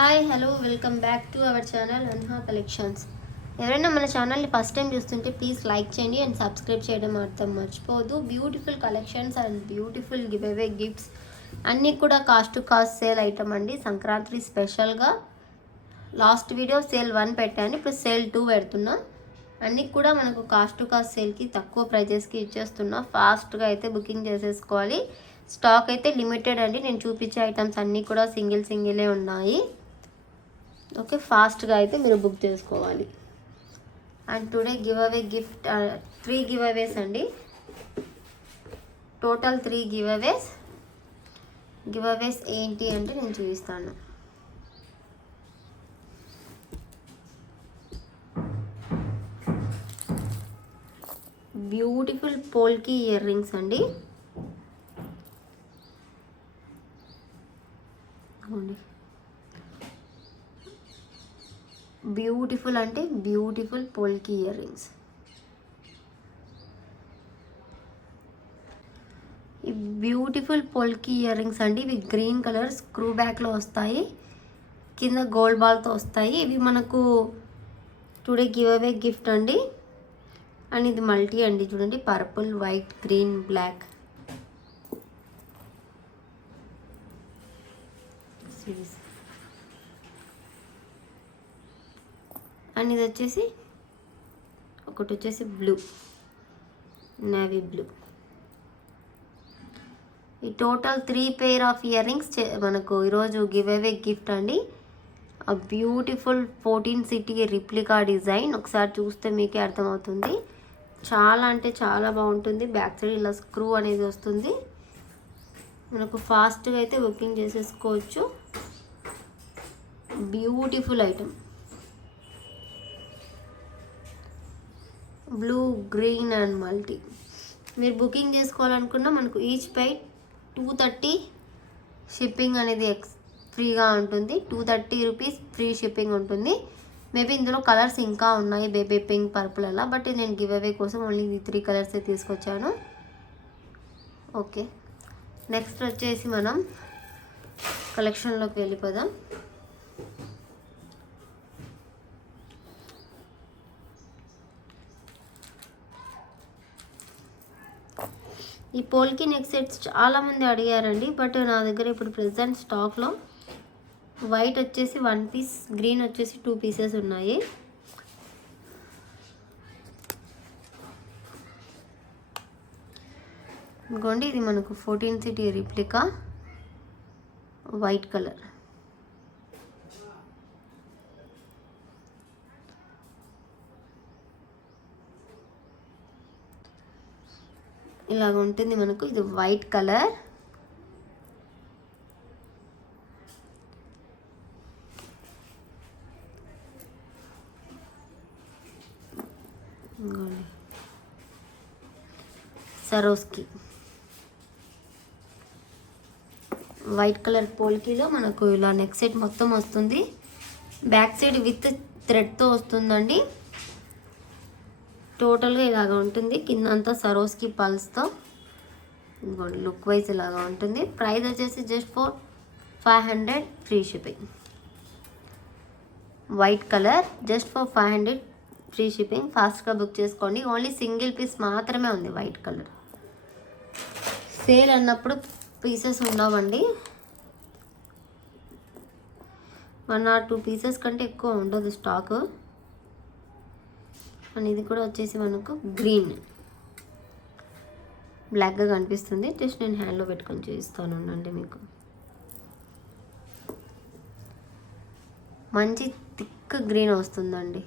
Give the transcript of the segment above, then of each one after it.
Hi hello welcome back to our channel Anha collections. ఎవరైనా మన ఛానల్ని ఫస్ట్ టైం చూస్తుంటే ప్లీజ్ లైక్ చేయండి అండ్ సబ్స్క్రైబ్ చేయడం మాత్రం మర్చిపోవద్దు. Beautiful collections and beautiful giveaway gifts అన్నీ కూడా cost to cost sale item అండి. సంక్రాంతి స్పెషల్గా లాస్ట్ వీడియో సేల్ 1 పెట్టాను, ఇప్పుడు సేల్ 2 పెడుతున్నా. అన్నీ కూడా మనకు కాస్ట్ టు కాస్ట్ సేల్కి తక్కువ ప్రైజెస్కి ఇచ్చేస్తున్నా. ఫాస్ట్గా అయితే బుకింగ్ చేసేసుకోవాలి. స్టాక్ అయితే లిమిటెడ్ అండి. నేను చూపించే ఐటమ్స్ అన్నీ కూడా సింగిలే ఉన్నాయి. ఓకే, ఫాస్ట్గా అయితే మీరు బుక్ చేసుకోవాలి. And today give away gift 3 giveaways అండి. Total 3 giveaways. Giveaways ఏంటి అంటే నేను చూపిస్తాను. బ్యూటిఫుల్ పోల్కి ఇయర్ రింగ్స్ అండి. బ్యూటిఫుల్ అంటే బ్యూటిఫుల్ పోల్కి ఇయర్ రింగ్స్. ఈ బ్యూటిఫుల్ పోల్కి ఇయర్ రింగ్స్ అండి. ఇవి గ్రీన్ కలర్ స్క్రూ బ్యాక్లో వస్తాయి, కింద గోల్డ్ బాల్తో వస్తాయి. ఇవి మనకు టుడే గివ్ అవే గిఫ్ట్ అండి. అండ్ ఇది మల్టీ అండి, చూడండి, purple, white, green, black. And ఇది వచ్చేసి ఒకటి వచ్చేసి బ్లూ, నేవీ బ్లూ. ఈ total 3 pair of earrings మనకు ఈరోజు గివ్ అవే గిఫ్ట్ అండి. ఆ బ్యూటిఫుల్ 14 సిటీ రిప్లికా డిజైన్ ఒకసారి చూస్తే మీకే అర్థమవుతుంది. చాలా అంటే చాలా బాగుంటుంది. బ్యాక్ సైడ్ ఇలా స్క్రూ అనేది వస్తుంది. మనకు ఫాస్ట్గా అయితే బుకింగ్ చేసేసుకోవచ్చు. Beautiful item. Blue, green and multi. మీరు బుకింగ్ చేసుకోవాలనుకున్నా మనకు ఈచ్ పై 230 షిప్పింగ్ అనేది ఫ్రీగా ఉంటుంది. 230 రూపీస్ ఫ్రీ షిప్పింగ్ ఉంటుంది. మేబీ ఇందులో కలర్స్ ఇంకా ఉన్నాయి, బేబీ పింక్, పర్పుల్ అలా. బట్ నేను గివ్ అవే కోసం ఓన్లీ ఈ 3 కలర్స్ తీసుకొచ్చాను. ఓకే, నెక్స్ట్ వచ్చేసి మనం కలెక్షన్లోకి వెళ్ళిపోదాం. ఈ పోల్కి నెక్ సెట్స్ చాలామంది అడిగారండి, బట్ నా దగ్గర ఇప్పుడు ప్రెజెంట్ స్టాక్లో వైట్ వచ్చేసి 1 పీస్, గ్రీన్ వచ్చేసి 2 పీసెస్ ఉన్నాయి. ఇంకోండి, ఇది మనకు 14 సిటీ రిప్లికా వైట్ కలర్. ఇలాగ ఉంటుంది మనకు. ఇది white colour. Swarovski white colour పోల్కీలో మనకు ఇలా నెక్ సెట్ మొత్తం వస్తుంది. బ్యాక్ సైడ్ విత్ థ్రెడ్తో వస్తుందండి. టోటల్గా ఇలాగ ఉంటుంది. కింద అంతా సరోస్కి పల్స్తో ఇంకోటి లుక్ వైజ్ ఇలాగా ఉంటుంది. ప్రైస్ వచ్చేసి just for 500 free shipping. White colour just for 500 free shipping. ఫాస్ట్గా బుక్ చేసుకోండి. ఓన్లీ సింగిల్ పీస్ మాత్రమే ఉంది వైట్ కలర్. సేల్ అన్నప్పుడు పీసెస్ ఉండవండి. 1 or 2 పీసెస్ కంటే ఎక్కువ ఉండదు స్టాక్. అండ్ ఇది కూడా వచ్చేసి మనకు గ్రీన్, బ్లాక్గా కనిపిస్తుంది. జస్ట్ నేను హ్యాండ్లో పెట్టుకొని చూపిస్తాను అండి. మీకు మంచి థిక్ గ్రీన్ వస్తుందండి.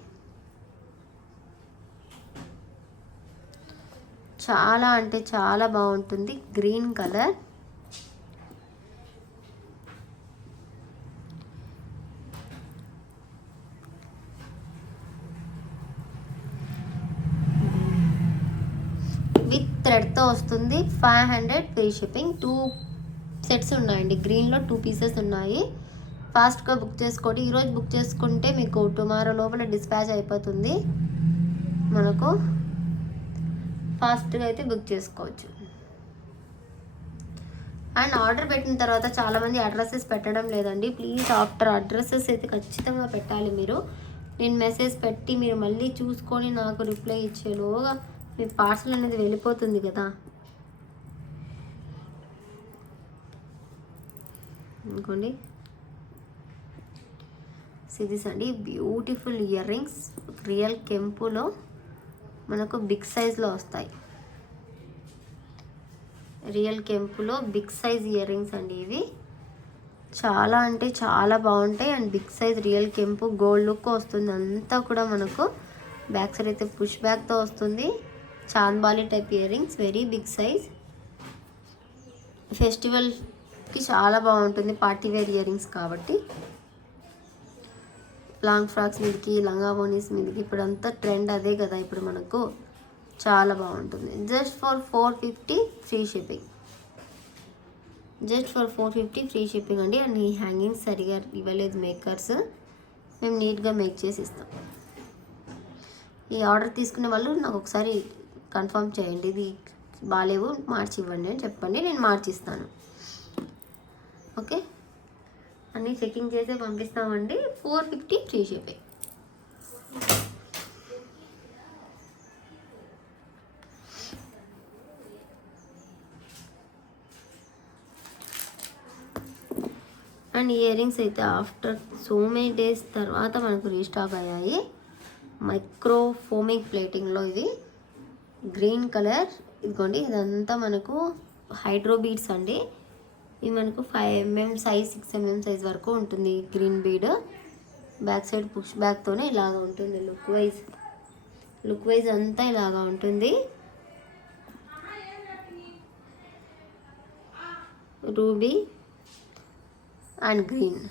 చాలా అంటే చాలా బాగుంటుంది గ్రీన్ కలర్. విత్ థ్రెడ్తో వస్తుంది. 500 ఫ్రీ షిప్పింగ్. 2 సెట్స్ ఉన్నాయండి. గ్రీన్లో 2 పీసెస్ ఉన్నాయి. ఫాస్ట్గా బుక్ చేసుకోండి. ఈరోజు బుక్ చేసుకుంటే మీకు టుమారో లోపల డిస్పాచ్ అయిపోతుంది. మనకు ఫాస్ట్గా అయితే బుక్ చేసుకోవచ్చు. అండ్ ఆర్డర్ పెట్టిన తర్వాత చాలామంది అడ్రసెస్ పెట్టడం లేదండి. ప్లీజ్ ఆఫ్టర్ అడ్రసెస్ అయితే ఖచ్చితంగా పెట్టాలి మీరు. నేను మెసేజ్ పెట్టి మీరు మళ్ళీ చూసుకొని నాకు రిప్లై ఇచ్చేలోగా మీ పార్సల్ అనేది వెళ్ళిపోతుంది కదా. అనుకోండి సిరీస్ అండి, బ్యూటిఫుల్ ఇయర్ రింగ్స్ రియల్ కెంపులో మనకు బిగ్ సైజ్లో వస్తాయి. రియల్ కెంపులో బిగ్ సైజ్ ఇయర్ రింగ్స్ అండి ఇవి. చాలా అంటే చాలా బాగుంటాయి. అండ్ బిగ్ సైజ్ రియల్ కెంపు గోల్డ్ లుక్ వస్తుంది. అంతా కూడా మనకు బ్యాక్ సైడ్ అయితే పుష్ బ్యాక్తో వస్తుంది. Chandbali type earrings, very big size. ఫెస్టివల్కి చాలా బాగుంటుంది, పార్టీ వేర్ ఇయర్ రింగ్స్ కాబట్టి. లాంగ్ ఫ్రాక్స్ మీదకి, లంగా ఓనీస్ మీదకి, ఇప్పుడు అంతా ట్రెండ్ అదే కదా ఇప్పుడు మనకు. చాలా బాగుంటుంది. Just for 450 free shipping. Just for 450 free shipping అండి. అండ్ ఈ హ్యాంగింగ్స్ సరిగా ఇవ్వలేదు మేకర్స్, మేము నీట్గా మేక్ చేసి ఇస్తాం. ఈ ఆర్డర్ తీసుకునే వాళ్ళు నాకు ఒకసారి కన్ఫర్మ్ చేయండి, ఇది బాగాలేవు మార్చి ఇవ్వండి అని చెప్పండి, నేను మార్చిస్తాను. ఓకే, అన్నీ చెకింగ్ చేసే పంపిస్తామండి. 450 free shipping. And ear rings అయితే ఆఫ్టర్ సో మెనీ డేస్ తర్వాత మనకు రీస్టాక్ అయ్యాయి. మైక్రో ఫోమింగ్ ప్లేటింగ్లో ఇది గ్రీన్ కలర్. ఇదిగోండి, ఇదంతా మనకు హైడ్రో బీడ్స్ అండి. ఇది మనకు 5 mm సైజ్, 6 mm సైజ్ వరకు ఉంటుంది. Green bead back side push బ్యాక్తోనే ఇలాగ ఉంటుంది. లుక్ వైజ్ అంతా ఇలాగా ఉంటుంది. Ruby and green.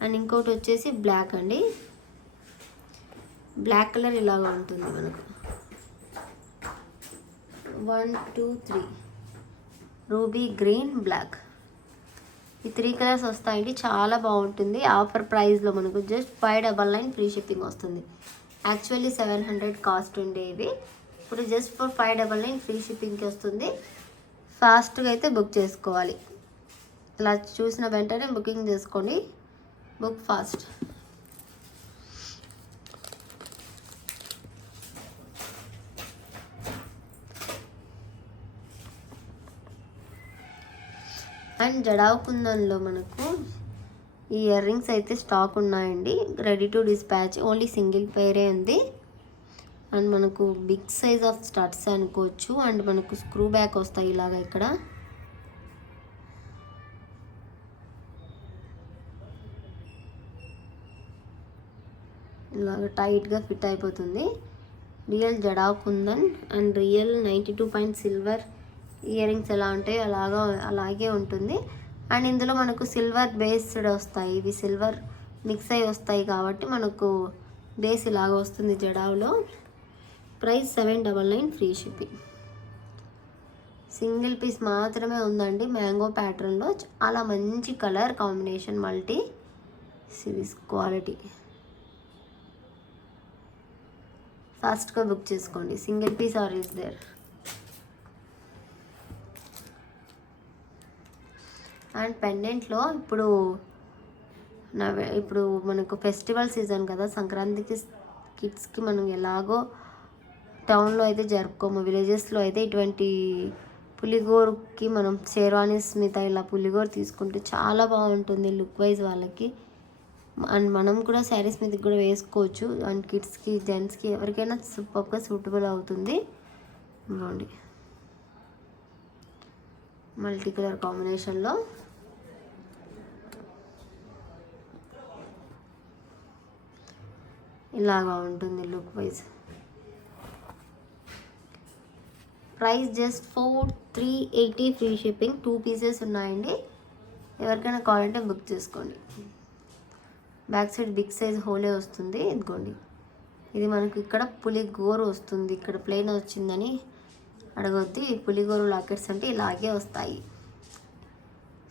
అండ్ ఇంకోటి వచ్చేసి బ్లాక్ అండి. బ్లాక్ కలర్ ఇలాగా ఉంటుంది మనకు. 1 2 3 రూబీ, గ్రీన్, బ్లాక్, ఈ 3 కలర్స్ వస్తాయండి. చాలా బాగుంటుంది. ఆఫర్ ప్రైస్లో మనకు జస్ట్ 599 ఫ్రీ షిప్పింగ్ వస్తుంది. యాక్చువల్లీ 700 కాస్ట్ ఉండేవి, ఇప్పుడు జస్ట్ ఫర్ 599 ఫ్రీ షిప్పింగ్కి వస్తుంది. ఫాస్ట్గా అయితే బుక్ చేసుకోవాలి. ఇలా చూసిన వెంటనే బుకింగ్ చేసుకోండి. Book fast. అండ్ జడావ్ కుందన్లో మనకు ఈ ఇయర్ రింగ్స్ అయితే స్టాక్ ఉన్నాయండి. Ready to dispatch. Only single పేరే ఉంది. అండ్ మనకు బిగ్ సైజ్ ఆఫ్ స్టడ్స్ అనుకోవచ్చు. అండ్ మనకు స్క్రూ బ్యాక్ వస్తాయి ఇలాగ. ఇక్కడ ఇలాగ టైట్గా ఫిట్ అయిపోతుంది. Real jadau kundan and real 92 silver ear rings ఎలా ఉంటాయో అలాగే ఉంటుంది. అండ్ ఇందులో మనకు సిల్వర్ బేస్డ్ వస్తాయి. ఇవి సిల్వర్ మిక్స్ అయ్యి వస్తాయి కాబట్టి మనకు బేస్ ఇలాగ వస్తుంది జడావ్లో. Price 799 free shipping. Single piece మాత్రమే ఉందండి, మ్యాంగో ప్యాటర్న్లో. చాలా మంచి colour combination, multi series quality. ఫాస్ట్గా బుక్ చేసుకోండి. Single piece are is there. And పెండెంట్లో ఇప్పుడు మనకు ఫెస్టివల్ సీజన్ కదా, సంక్రాంతికి కిడ్స్కి మనం ఎలాగో టౌన్లో అయితే జరుపుకోము, విలేజెస్లో అయితే ఇటువంటి పులిగోరుకి మనం షేర్వానీస్ మీద ఇలా పులిగోరు తీసుకుంటే చాలా బాగుంటుంది లుక్ వైజ్ వాళ్ళకి. అండ్ మనం కూడా శారీస్ మీదకి కూడా వేసుకోవచ్చు. అండ్ కిడ్స్కి, జెంట్స్కి ఎవరికైనా సూపర్గా సూటబుల్ అవుతుంది. ఇవ్వండి, మల్టీ కలర్ కాంబినేషన్లో ఇలాగా ఉంటుంది look wise. Price just 380 free shipping. 2 pieces ఉన్నాయండి. ఎవరికైనా కావాలంటే బుక్ చేసుకోండి. బ్యాక్ సైడ్ బిగ్ సైజ్ హోలే వస్తుంది. ఇదిగోండి, ఇది మనకు ఇక్కడ పులిగోరు వస్తుంది. ఇక్కడ ప్లెయిన్ వచ్చిందని అడగొద్దు. ఈ పులిగోరు లాకెట్స్ అంటే ఇలాగే వస్తాయి.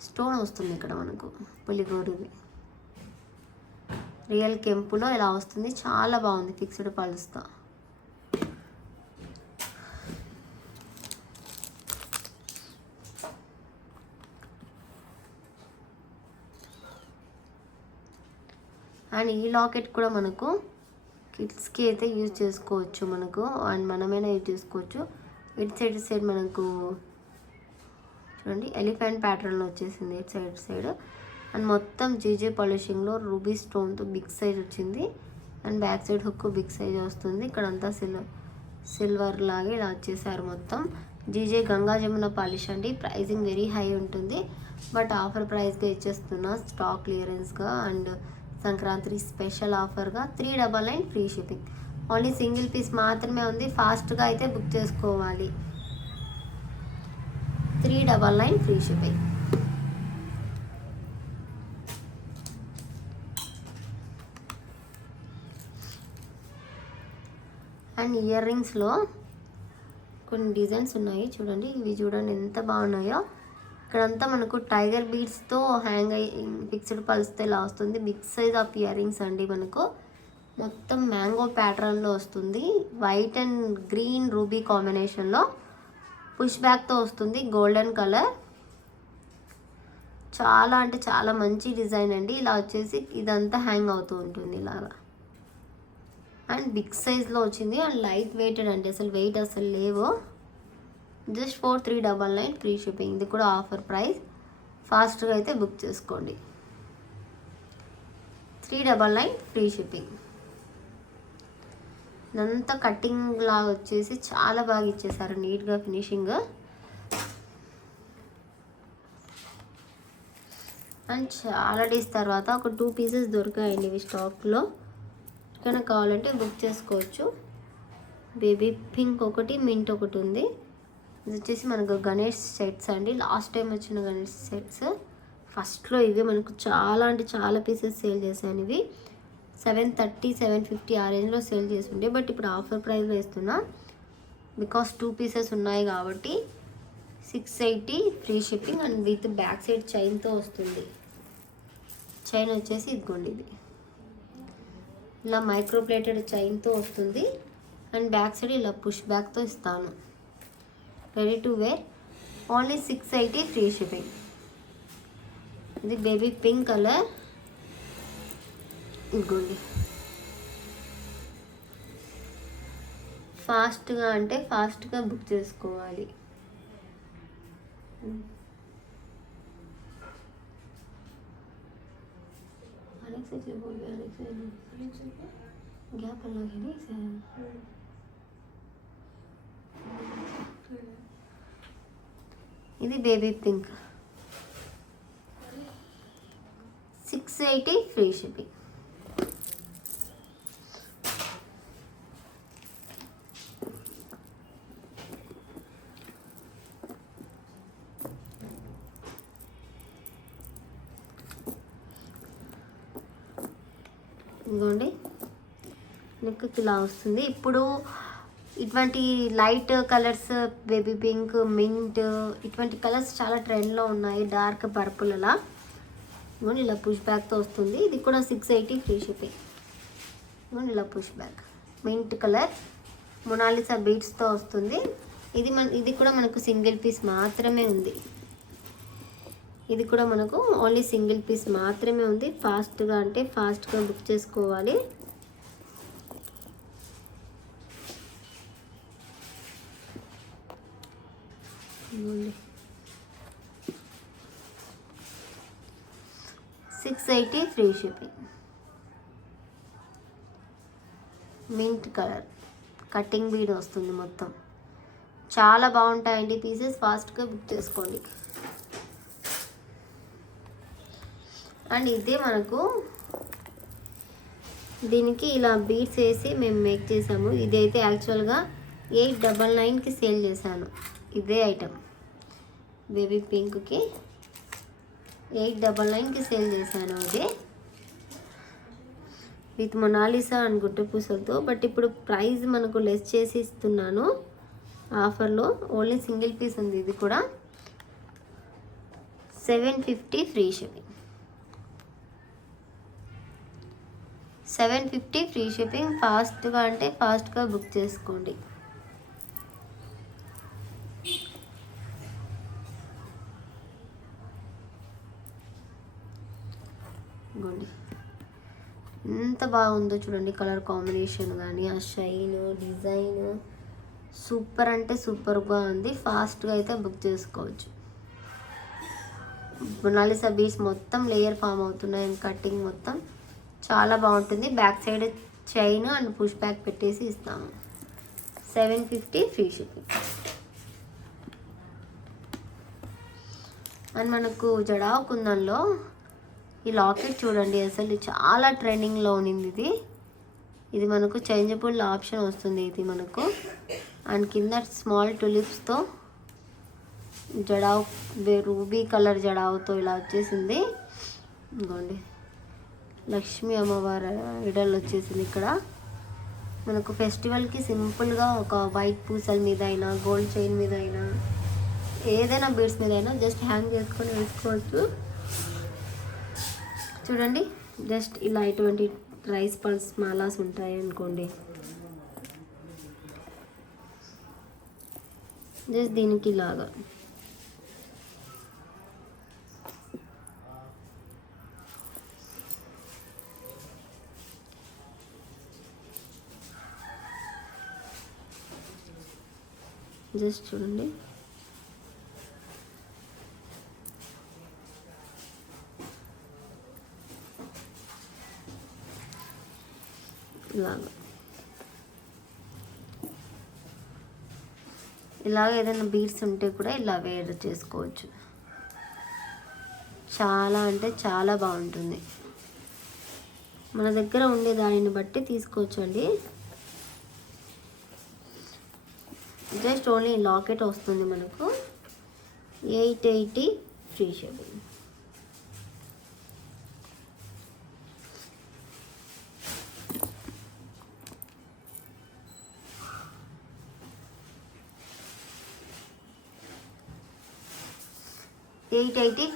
స్టోన్ వస్తుంది ఇక్కడ మనకు పులిగోరుది. రియల్ కెంపులో ఇలా వస్తుంది. చాలా బాగుంది ఫిక్స్డ్ పల్స్తో. అండ్ ఈ లాకెట్ కూడా మనకు కిడ్స్కి అయితే యూజ్ చేసుకోవచ్చు మనకు, అండ్ మనమైనా యూజ్ చేసుకోవచ్చు. ఇటు సైడ్ మనకు చూడండి ఎలిఫెంట్ ప్యాటర్న్లో వచ్చేసింది ఇటు సైడ్. అండ్ మొత్తం జీజే పాలిషింగ్లో రూబీ స్టోన్తో బిగ్ సైజ్ వచ్చింది. And back side hook big size వస్తుంది. ఇక్కడంతా సిల్వర్ లాగా ఇలా వచ్చేసారు మొత్తం. జీజే గంగా జమున పాలిష్ అండి. ప్రైజింగ్ వెరీ హై ఉంటుంది, బట్ ఆఫర్ ప్రైస్గా ఇచ్చేస్తున్నా స్టాక్ క్లియరెన్స్గా అండ్ సంక్రాంతి స్పెషల్ ఆఫర్గా 399 free shipping. Only single piece మాత్రమే ఉంది, ఫాస్ట్గా అయితే బుక్ చేసుకోవాలి. 399 ఫ్రీ షిప్పింగ్. అండ్ ఇయర్ రింగ్స్లో కొన్ని డిజైన్స్ ఉన్నాయి చూడండి. ఇవి చూడండి ఎంత బాగున్నాయో. ఇక్కడంతా మనకు టైగర్ బీడ్స్తో హ్యాంగ్ అయ్యి ఫిక్స్డ్ పల్స్తో ఇలా వస్తుంది. Big size of earrings అండి. మనకు మొత్తం మ్యాంగో ప్యాటర్న్లో వస్తుంది. వైట్ అండ్ గ్రీన్ రూబీ కాంబినేషన్లో పుష్ బ్యాక్తో వస్తుంది. గోల్డెన్ కలర్, చాలా అంటే చాలా మంచి డిజైన్ అండి. ఇలా వచ్చేసి ఇదంతా హ్యాంగ్ అవుతూ ఉంటుంది ఇలాగా. అండ్ బిగ్ సైజ్లో వచ్చింది అండ్ లైట్ వెయిటెడ్ అండి. అసలు వెయిట్ అసలు లేవు. Just 399 free shipping. ఇది కూడా ఆఫర్ ప్రైస్, ఫాస్ట్గా అయితే బుక్ చేసుకోండి. 399 ఫ్రీ షిప్పింగ్. ఇదంతా కటింగ్ లాగా వచ్చేసి చాలా బాగా ఇచ్చేసారు నీట్గా ఫినిషింగ్. అండ్ చాలా డేస్ తర్వాత ఒక 2 పీసెస్ దొరికాయండి ఇవి స్టాక్లో. ఎక్కడైనా కావాలంటే బుక్ చేసుకోవచ్చు. బేబీ పింక్ ఒకటి, మింట్ ఒకటి ఉంది. ఇది వచ్చేసి మనకు గణేష్ సెట్స్ అండి. లాస్ట్ టైం వచ్చిన గణేష్ సెట్స్. ఫస్ట్లో ఇవి మనకు చాలా అంటే చాలా పీసెస్ సేల్ చేశాను. ఇవి 730, 750 ఆ రేంజ్లో సేల్ చేస్తుండే, బట్ ఇప్పుడు ఆఫర్ ప్రైస్లో ఇస్తున్నా బికాస్ 2 పీసెస్ ఉన్నాయి కాబట్టి 680 free shipping. And with back side చైన్తో వస్తుంది. చైన్ వచ్చేసి ఇదిగోండి, ఇది ఇలా మైక్రో ప్లేటెడ్ చైన్తో వస్తుంది. అండ్ బ్యాక్ సైడ్ ఇలా పుష్ బ్యాక్తో ఇస్తాను. Ready to wear. Only 680 free shipping. ఇది బేబీ పింక్ కలర్. ఇదిగోండి, ఫాస్ట్గా అంటే ఫాస్ట్గా బుక్ చేసుకోవాలి. गैप अलग है नहीं सर. ఇది బేబీ పింక్. 680 free shipping. ఇదిగోండి నెక్ ఇలా వస్తుంది. ఇప్పుడు ఇటువంటి light colours, baby pink, mint, ఇటువంటి కలర్స్ చాలా ట్రెండ్లో ఉన్నాయి. డార్క్ పర్పుల్ అలా. ఇదిగోండి ఇలా పుష్ బ్యాక్తో వస్తుంది. ఇది కూడా 680 ఫ్రీ షిప్పింగ్. ఇదిగోండి ఇలా push back. Mint colour Mona Lisa బీడ్స్తో వస్తుంది. ఇది కూడా మనకు సింగిల్ పీస్ మాత్రమే ఉంది. ఇది కూడా మనకు ఓన్లీ సింగిల్ పీస్ మాత్రమే ఉంది. ఫాస్ట్గా అంటే ఫాస్ట్గా బుక్ చేసుకోవాలి. $680 free shipping. Mint colour cutting bead వస్తుంది మొత్తం. చాలా బాగుంటాయండి పీసెస్, ఫాస్ట్గా బుక్ చేసుకోండి. అండ్ ఇదే మనకు దీనికి ఇలా బీడ్స్ వేసి మేము మేక్ చేసాము. ఇదైతే యాక్చువల్గా 899కి సేల్ చేశాను. ఇదే ఐటమ్ బేబీ పింక్కి 899కి సేల్ చేశాను. ఇది విత్ మొనాలిసా అండ్ గుట్ట పూసలతో. బట్ ఇప్పుడు ప్రైస్ మనకు లెస్ చేసి ఇస్తున్నాను ఆఫర్లో. ఓన్లీ సింగిల్ పీస్ ఉంది. ఇది కూడా 750 ఫ్రీ షిప్పింగ్. 750 free shipping. ఫాస్ట్గా అంటే ఫాస్ట్గా బుక్ చేసుకోండి. ఎంత బాగుందో చూడండి, కలర్ కాంబినేషన్ కానీ ఆ షైన్ డిజైన్ సూపర్ అంటే సూపర్గా ఉంది. ఫాస్ట్గా అయితే బుక్ చేసుకోవచ్చు. మొనాలిసా బీడ్స్ మొత్తం లేయర్ ఫామ్ అవుతున్నాయి. కటింగ్ మొత్తం చాలా బాగుంటుంది. Back side chain and push back పెట్టేసి ఇస్తాము. 750 ఫ్రీ షిప్పింగ్. అండ్ మనకు జడావ్ కుందన్లో ఈ లాకెట్ చూడండి, అసలు చాలా ట్రెండింగ్లో ఉన్నింది. ఇది మనకు చేంజబుల్ ఆప్షన్ వస్తుంది. ఇది మనకు అండ్ కింద స్మాల్ టులిప్స్తో జడావ్ రూబీ కలర్ జడావుతో ఇలా వచ్చేసింది. ఇంకోండి లక్ష్మీ అమ్మవారి విడల్ వచ్చేసింది. ఇక్కడ మనకు ఫెస్టివల్కి సింపుల్గా ఒక వైట్ పూసల మీద అయినా, గోల్డ్ చైన్ మీద అయినా, ఏదైనా బీడ్స్ మీద అయినా జస్ట్ హ్యాంగ్ చేసుకొని వేసుకోవచ్చు. చూడండి, జస్ట్ ఇలా ఇటువంటి రైస్ పల్స్ మాలాస్ ఉంటాయి అనుకోండి, జస్ట్ దీనికి ఇలాగా జస్ట్ చూడండి, ఇలాగ ఏదైనా బీడ్స్ ఉంటే కూడా ఇలా వేర్ చేసుకోవచ్చు. చాలా అంటే చాలా బాగుంటుంది. మన దగ్గర ఉండే దానిని బట్టి తీసుకోవచ్చు అండి. జస్ట్ ఓన్లీ లాకెట్ వస్తుంది మనకు 880 ఫ్రీ షిప్పింగ్.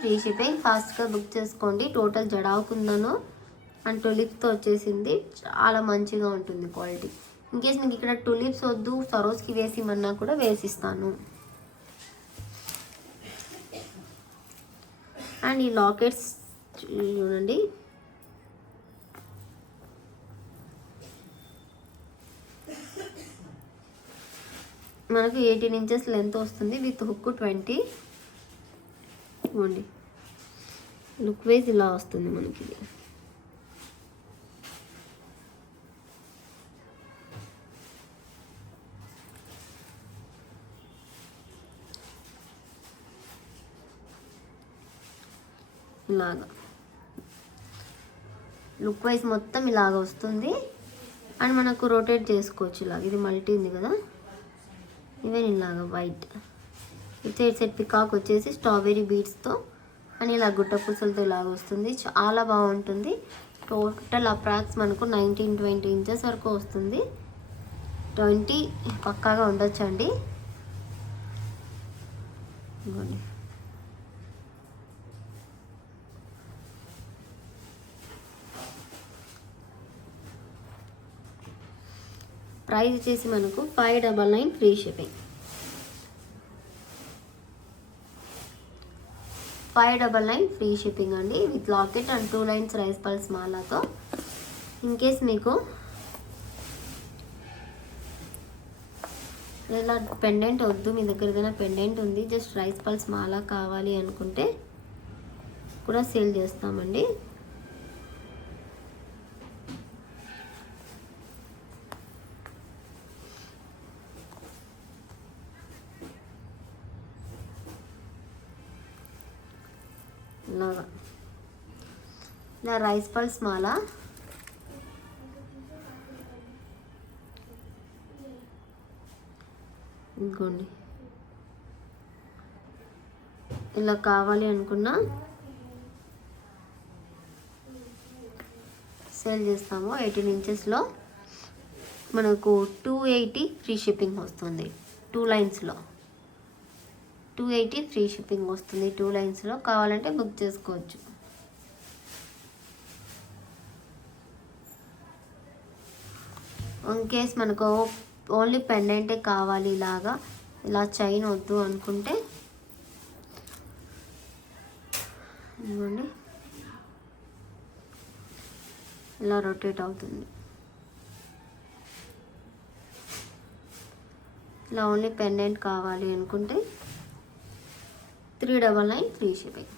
Free shipping. ఫాస్ట్గా బుక్ చేసుకోండి. టోటల్ జడావ్ కుందను అండ్ టులిప్స్తో వచ్చేసింది. చాలా మంచిగా ఉంటుంది క్వాలిటీ. ఇన్కేస్ మీకు ఇక్కడ టులిప్స్ వద్దు, సరోస్కి వేసిమన్నా కూడా వేసిస్తాను. అండ్ ఈ లాకెట్స్ చూడండి, మనకు 18 ఇంచెస్ లెంత్ వస్తుంది విత్ హుక్ 20. ఇవ్వండి, లుక్ వైజ్ ఇలా వస్తుంది మనకి. ఇలాగా లుక్ వైజ్ మొత్తం ఇలాగ వస్తుంది. అండ్ మనకు రొటేట్ చేసుకోవచ్చు ఇలాగ. ఇది మల్టీ ఉంది కదా, ఈవెన్ ఇలాగ వైట్ విత్ సెట్ పికాక్ వచ్చేసి స్ట్రాబెరీ బీడ్స్తో అని ఇలా గుట్ట పూసలతో ఇలాగ వస్తుంది. చాలా బాగుంటుంది. టోటల్ అప్రాక్స్ మనకు 19-20 ఇంచెస్ వరకు వస్తుంది. 20 పక్కాగా ఉండొచ్చండి. ఇవ్వండి, ప్రైస్ వచ్చేసి మనకు 599 ఫ్రీ షిప్పింగ్. 599 ఫ్రీ షిప్పింగ్ అండి with locket and 2 lines rice pearls మాలాతో. ఇన్కేస్ మీకు ఇలా పెండెంట్ వద్దు, మీ దగ్గర ఏదైనా పెండెంట్ ఉంది, జస్ట్ రైస్ పల్స్ మాలా కావాలి అనుకుంటే కూడా సేల్ చేస్తామండి. ఇలా రైస్ పల్స్ మాల ఇంకోండి, ఇలా కావాలి అనుకున్నా సేల్ చేస్తాము. 18 ఇంచెస్లో మనకు 280 ఫ్రీ షిప్పింగ్ వస్తుంది. 2 లైన్స్లో 280 ఫ్రీ షిప్పింగ్ వస్తుంది. 2 లైన్స్లో కావాలంటే బుక్ చేసుకోవచ్చు. ఇన్ కేస్ మనకు ఓన్లీ పెండెంటే కావాలి, ఇలాగా ఇలా చైన్ వద్దు అనుకుంటే ఇవ్వండి, ఇలా రొటేట్ అవుతుంది. ఇలా ఓన్లీ పెండెంట్ కావాలి అనుకుంటే 399 ఫ్రీ షిప్పింగ్.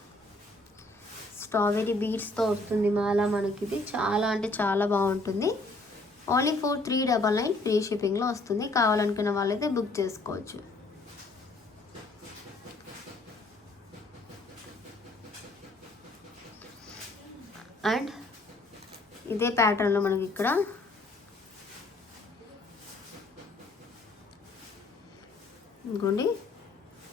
స్ట్రాబెరీ బీడ్స్తో వస్తుంది మాల మనకి. ఇది చాలా అంటే చాలా బాగుంటుంది. ఓన్లీ ఫర్ 399 ఫ్రీ షిప్పింగ్లో వస్తుంది. కావాలనుకున్న వాళ్ళైతే బుక్ చేసుకోవచ్చు. అండ్ ఇదే ప్యాటర్న్లో మనకి ఇక్కడ ఇంకోండి,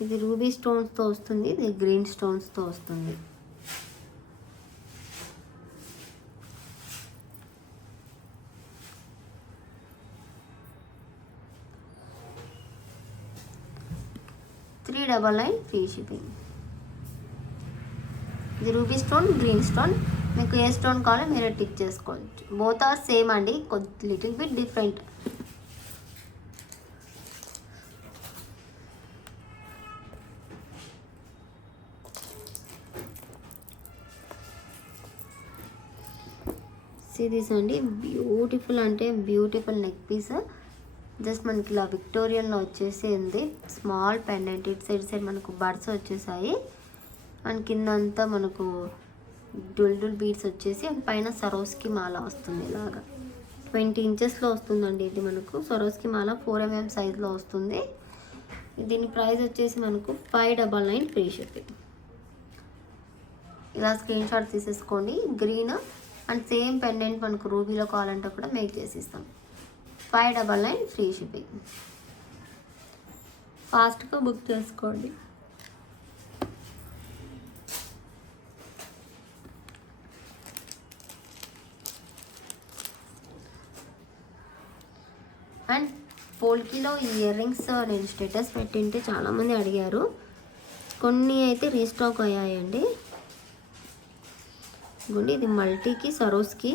ఇది రూబీ స్టోన్స్తో వస్తుంది, ఇది గ్రీన్ స్టోన్స్తో వస్తుంది. $399 ఫ్రీ షిప్పింగ్. ఇది రూబీ స్టోన్, గ్రీన్ స్టోన్. మీకు ఏ స్టోన్ కావాలో మీరే టిక్ చేసుకోవచ్చు. బోత్ ఆర్ సేమ్ అండి, లిటిల్ బిట్ డిఫరెంట్. సిరీస్ అండి, బ్యూటిఫుల్ అంటే బ్యూటిఫుల్ నెక్ పీస్. జస్ట్ మనకి ఇలా విక్టోరియన్లో వచ్చేసి ఉంది. స్మాల్ పెండెంట్, ఇటు సైడ్ మనకు బర్డ్స్ వచ్చేసాయి. అండ్ కింద అంతా మనకు డుల్ బీడ్స్ వచ్చేసి, అండ్ పైన సరోస్కి మాల వస్తుంది. ఇలాగా 20 ఇంచెస్లో వస్తుందండి. ఇది మనకు సరోస్కి మాల 4mm సైజ్లో వస్తుంది. దీని ప్రైస్ వచ్చేసి మనకు 599 ఫ్రీ షిప్పింగ్. ఇలా స్క్రీన్ షాట్ తీసేసుకోండి. గ్రీన్ అండ్ సేమ్ పెండెంట్ మనకు రూబీలో కావాలంటే కూడా మేక్ చేసి ఇస్తాం. 599 ఫ్రీ షిప్పింగ్. ఫాస్ట్గా బుక్ చేసుకోండి. అండ్ పోల్కీలో ఈ ఇయర్ రింగ్స్ నేను స్టేటస్ పెట్టింటే చాలామంది అడిగారు. కొన్ని అయితే రీస్టాక్ అయ్యాయండి. గుండి ఇది మల్టీకి సరోస్కి,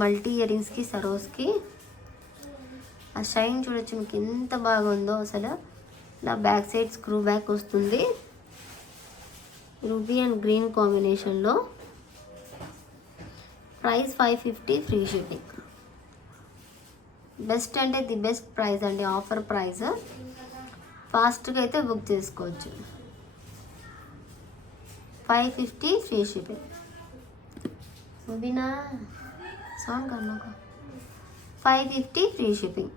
మల్టీ ఇయర్ రింగ్స్కి సరోస్కి. ఆ షైన్ చూడొచ్చు మీకు ఎంత బాగుందో అసలు. ఇలా బ్యాక్ సైడ్ స్క్రూ బ్యాక్ వస్తుంది, రూబీ అండ్ గ్రీన్ కాంబినేషన్లో. Price 550 free shipping. బెస్ట్ అంటే ది బెస్ట్ ప్రైస్ అండి, ఆఫర్ ప్రైస్. ఫాస్ట్గా అయితే బుక్ చేసుకోవచ్చు. 550 ఫ్రీ షిప్పింగ్. రూబీనా సౌండ్ కన్నా 550 ఫ్రీ షిప్పింగ్.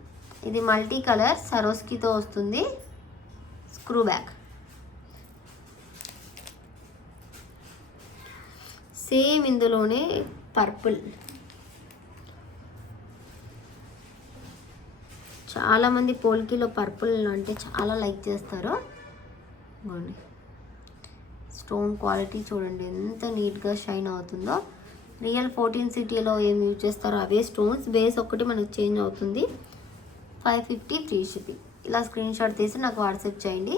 ఇది మల్టీ కలర్ సరోస్కితో వస్తుంది, స్క్రూ బ్యాక్. సేమ్ ఇందులోనే పర్పుల్. చాలామంది పోల్కీలో పర్పుల్ అంటే చాలా లైక్ చేస్తారు. స్టోన్ క్వాలిటీ చూడండి ఎంత నీట్గా షైన్ అవుతుందో. రియల్ 14 సిటీలో ఏం యూజ్ చేస్తారో అవే స్టోన్స్, బేస్ ఒక్కటి మనకు చేంజ్ అవుతుంది. 550 ఫ్రీ షిప్పింగ్. ఇలా స్క్రీన్ షాట్ తీసి నాకు వాట్సాప్ చేయండి.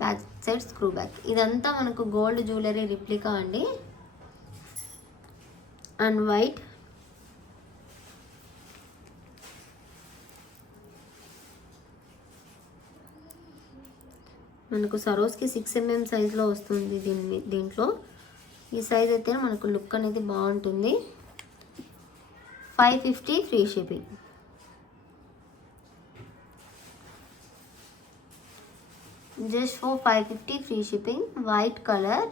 Back side screw back. ఇదంతా మనకు గోల్డ్ జ్యువెలరీ రిప్లికా అండి. అండ్ వైట్, మనకు సరోస్కి 6mm సైజ్లో వస్తుంది. దీంట్లో ఈ సైజ్ అయితే మనకు లుక్ అనేది బాగుంటుంది. 550 free shipping. Just for 550 free shipping. White colour.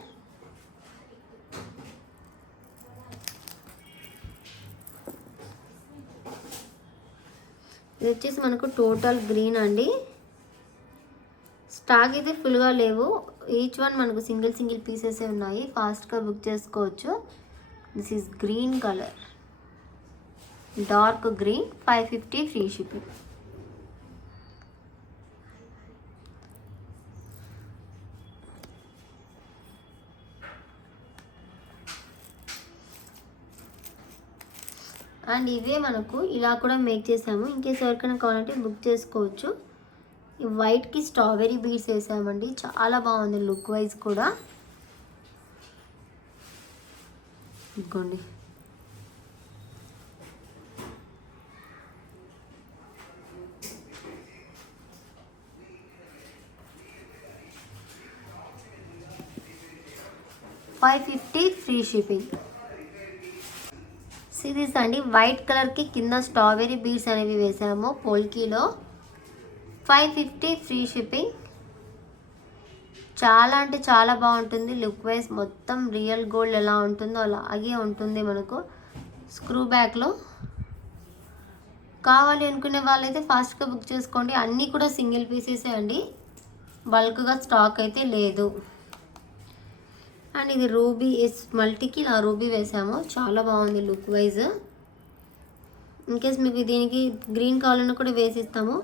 ఇది వచ్చేసి మనకు టోటల్ గ్రీన్ అండి. స్టాక్ అయితే ఫుల్గా లేవు, ఈచ్ వన్ మనకు సింగిల్ పీసెస్ ఉన్నాయి. ఫాస్ట్గా బుక్ చేసుకోవచ్చు. This is green colour, dark green. 550 free shipping. And ఇవే మనకు ఇలా కూడా మేక్ చేసాము. ఇంకేస్ ఎవరికైనా కావాలంటే బుక్ చేసుకోవచ్చు. ఈ వైట్కి స్ట్రాబెరీ బీడ్స్ వేసామండి, చాలా బాగుంది లుక్ వైజ్ కూడా. ఇదిగోండి, 550 ఫ్రీ షిప్పింగ్. సిరీస్ అండి, వైట్ కలర్కి కింద స్ట్రాబెరీ బీడ్స్ అనేవి వేసాము పోల్కీలో. 550 ఫ్రీ షిప్పింగ్. చాలా అంటే చాలా బాగుంటుంది. లుక్ వైజ్ మొత్తం రియల్ గోల్డ్ ఎలా ఉంటుందో అలాగే ఉంటుంది మనకు స్క్రూ బ్యాక్లో. కావాలి అనుకునే వాళ్ళైతే ఫాస్ట్గా బుక్ చేసుకోండి. అన్నీ కూడా సింగిల్ పీసెసే అండి, బల్క్గా స్టాక్ అయితే లేదు. అండ్ ఇది రూబీ మల్టీకి ఇలా రూబీ వేసాము, చాలా బాగుంది లుక్ వైజ్. ఇన్కేస్ మీకు దీనికి గ్రీన్ కావాలన్నా కూడా వేసిస్తాము,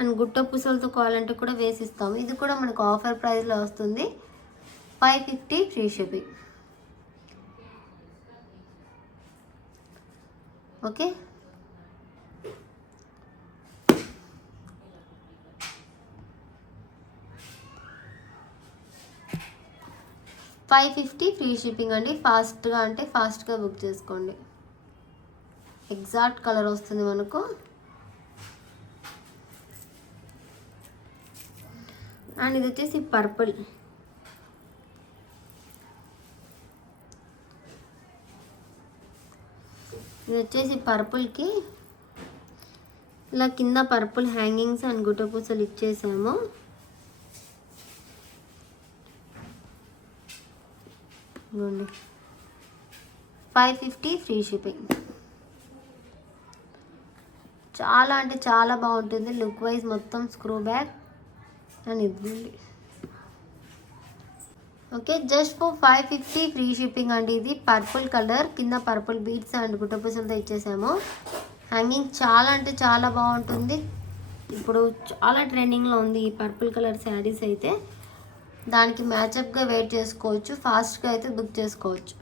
అండ్ గుట్ట పూసలతో కావాలంటే కూడా వేసిస్తాము. ఇది కూడా మనకు ఆఫర్ ప్రైస్లో వస్తుంది. 550 free shipping. Okay, $550 free shipping అండి. ఫాస్ట్గా అంటే ఫాస్ట్గా బుక్ చేసుకోండి. ఎగ్జాక్ట్ కలర్ వస్తుంది మనకు. అండ్ ఇది వచ్చేసి పర్పుల్. ఇది వచ్చేసి పర్పుల్కి ఇలా కింద పర్పుల్ హ్యాంగింగ్స్ అండ్ గుట్ట పూసలు ఇచ్చేసాము. ఇవ్వండి, 550 ఫ్రీ షిప్పింగ్. చాలా అంటే చాలా బాగుంటుంది లుక్ వైజ్, మొత్తం స్క్రూ బ్యాక్ అని ఇవ్వండి. Okay, just for 550 free shipping అండి. ఇది పర్పుల్ కలర్, కింద పర్పుల్ బీడ్స్ అండ్ గుట్టపూసలతో ఇచ్చేసాము. హ్యాంగింగ్ చాలా అంటే చాలా బాగుంటుంది. ఇప్పుడు చాలా ట్రెండింగ్లో ఉంది ఈ పర్పుల్ కలర్ శారీస్ అయితే. దానికి మ్యాచప్గా వెయిట్ చేసుకోవచ్చు, ఫాస్ట్గా అయితే బుక్ చేసుకోవచ్చు.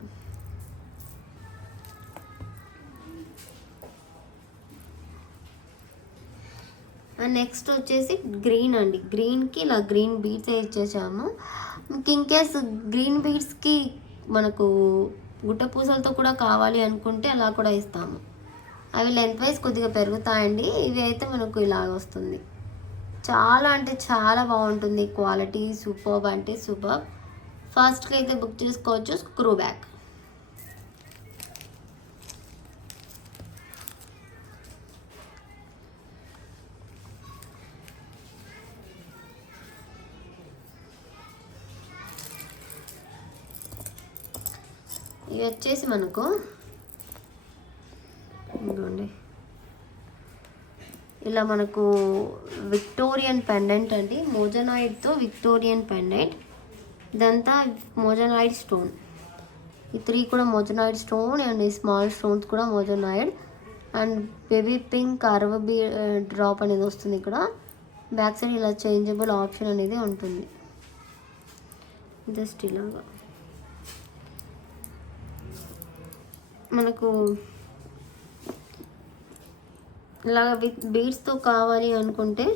అండ్ నెక్స్ట్ వచ్చేసి గ్రీన్ అండి. గ్రీన్కి ఇలా గ్రీన్ బీడ్స్ ఇచ్చేసాము. మీకు ఇన్కేస్ గ్రీన్ బీడ్స్కి మనకు గుట్ట పూసలతో కూడా కావాలి అనుకుంటే అలా కూడా ఇస్తాము. అవి లెంత్ వైజ్ కొద్దిగా పెరుగుతాయండి. ఇవి అయితే మనకు ఇలాగ వస్తుంది. చాలా అంటే చాలా బాగుంటుంది క్వాలిటీ, సూపర్బ్ అంటే సూపర్బ్. ఫాస్ట్గా అయితే బుక్ చేసుకోవచ్చు. Screw back. ఇవి వచ్చేసి మనకు ఇదిగోండి ఇలా మనకు విక్టోరియన్ పెండెంట్ అండి, మోజనాయిడ్తో విక్టోరియన్ పెండెంట్. ఇదంతా మోజనాయిడ్ స్టోన్. ఈ 3 కూడా మోజనాయిడ్ స్టోన్ అండ్ ఈ స్మాల్ స్టోన్స్ కూడా moissanite. And baby pink curve drop అనేది వస్తుంది ఇక్కడ. బ్యాక్ సైడ్ ఇలా చేంజబుల్ ఆప్షన్ అనేది ఉంటుంది. జస్ట్ ఇలాగా మనకు ఇలాగ విత్ బీడ్స్తో కావాలి అనుకుంటే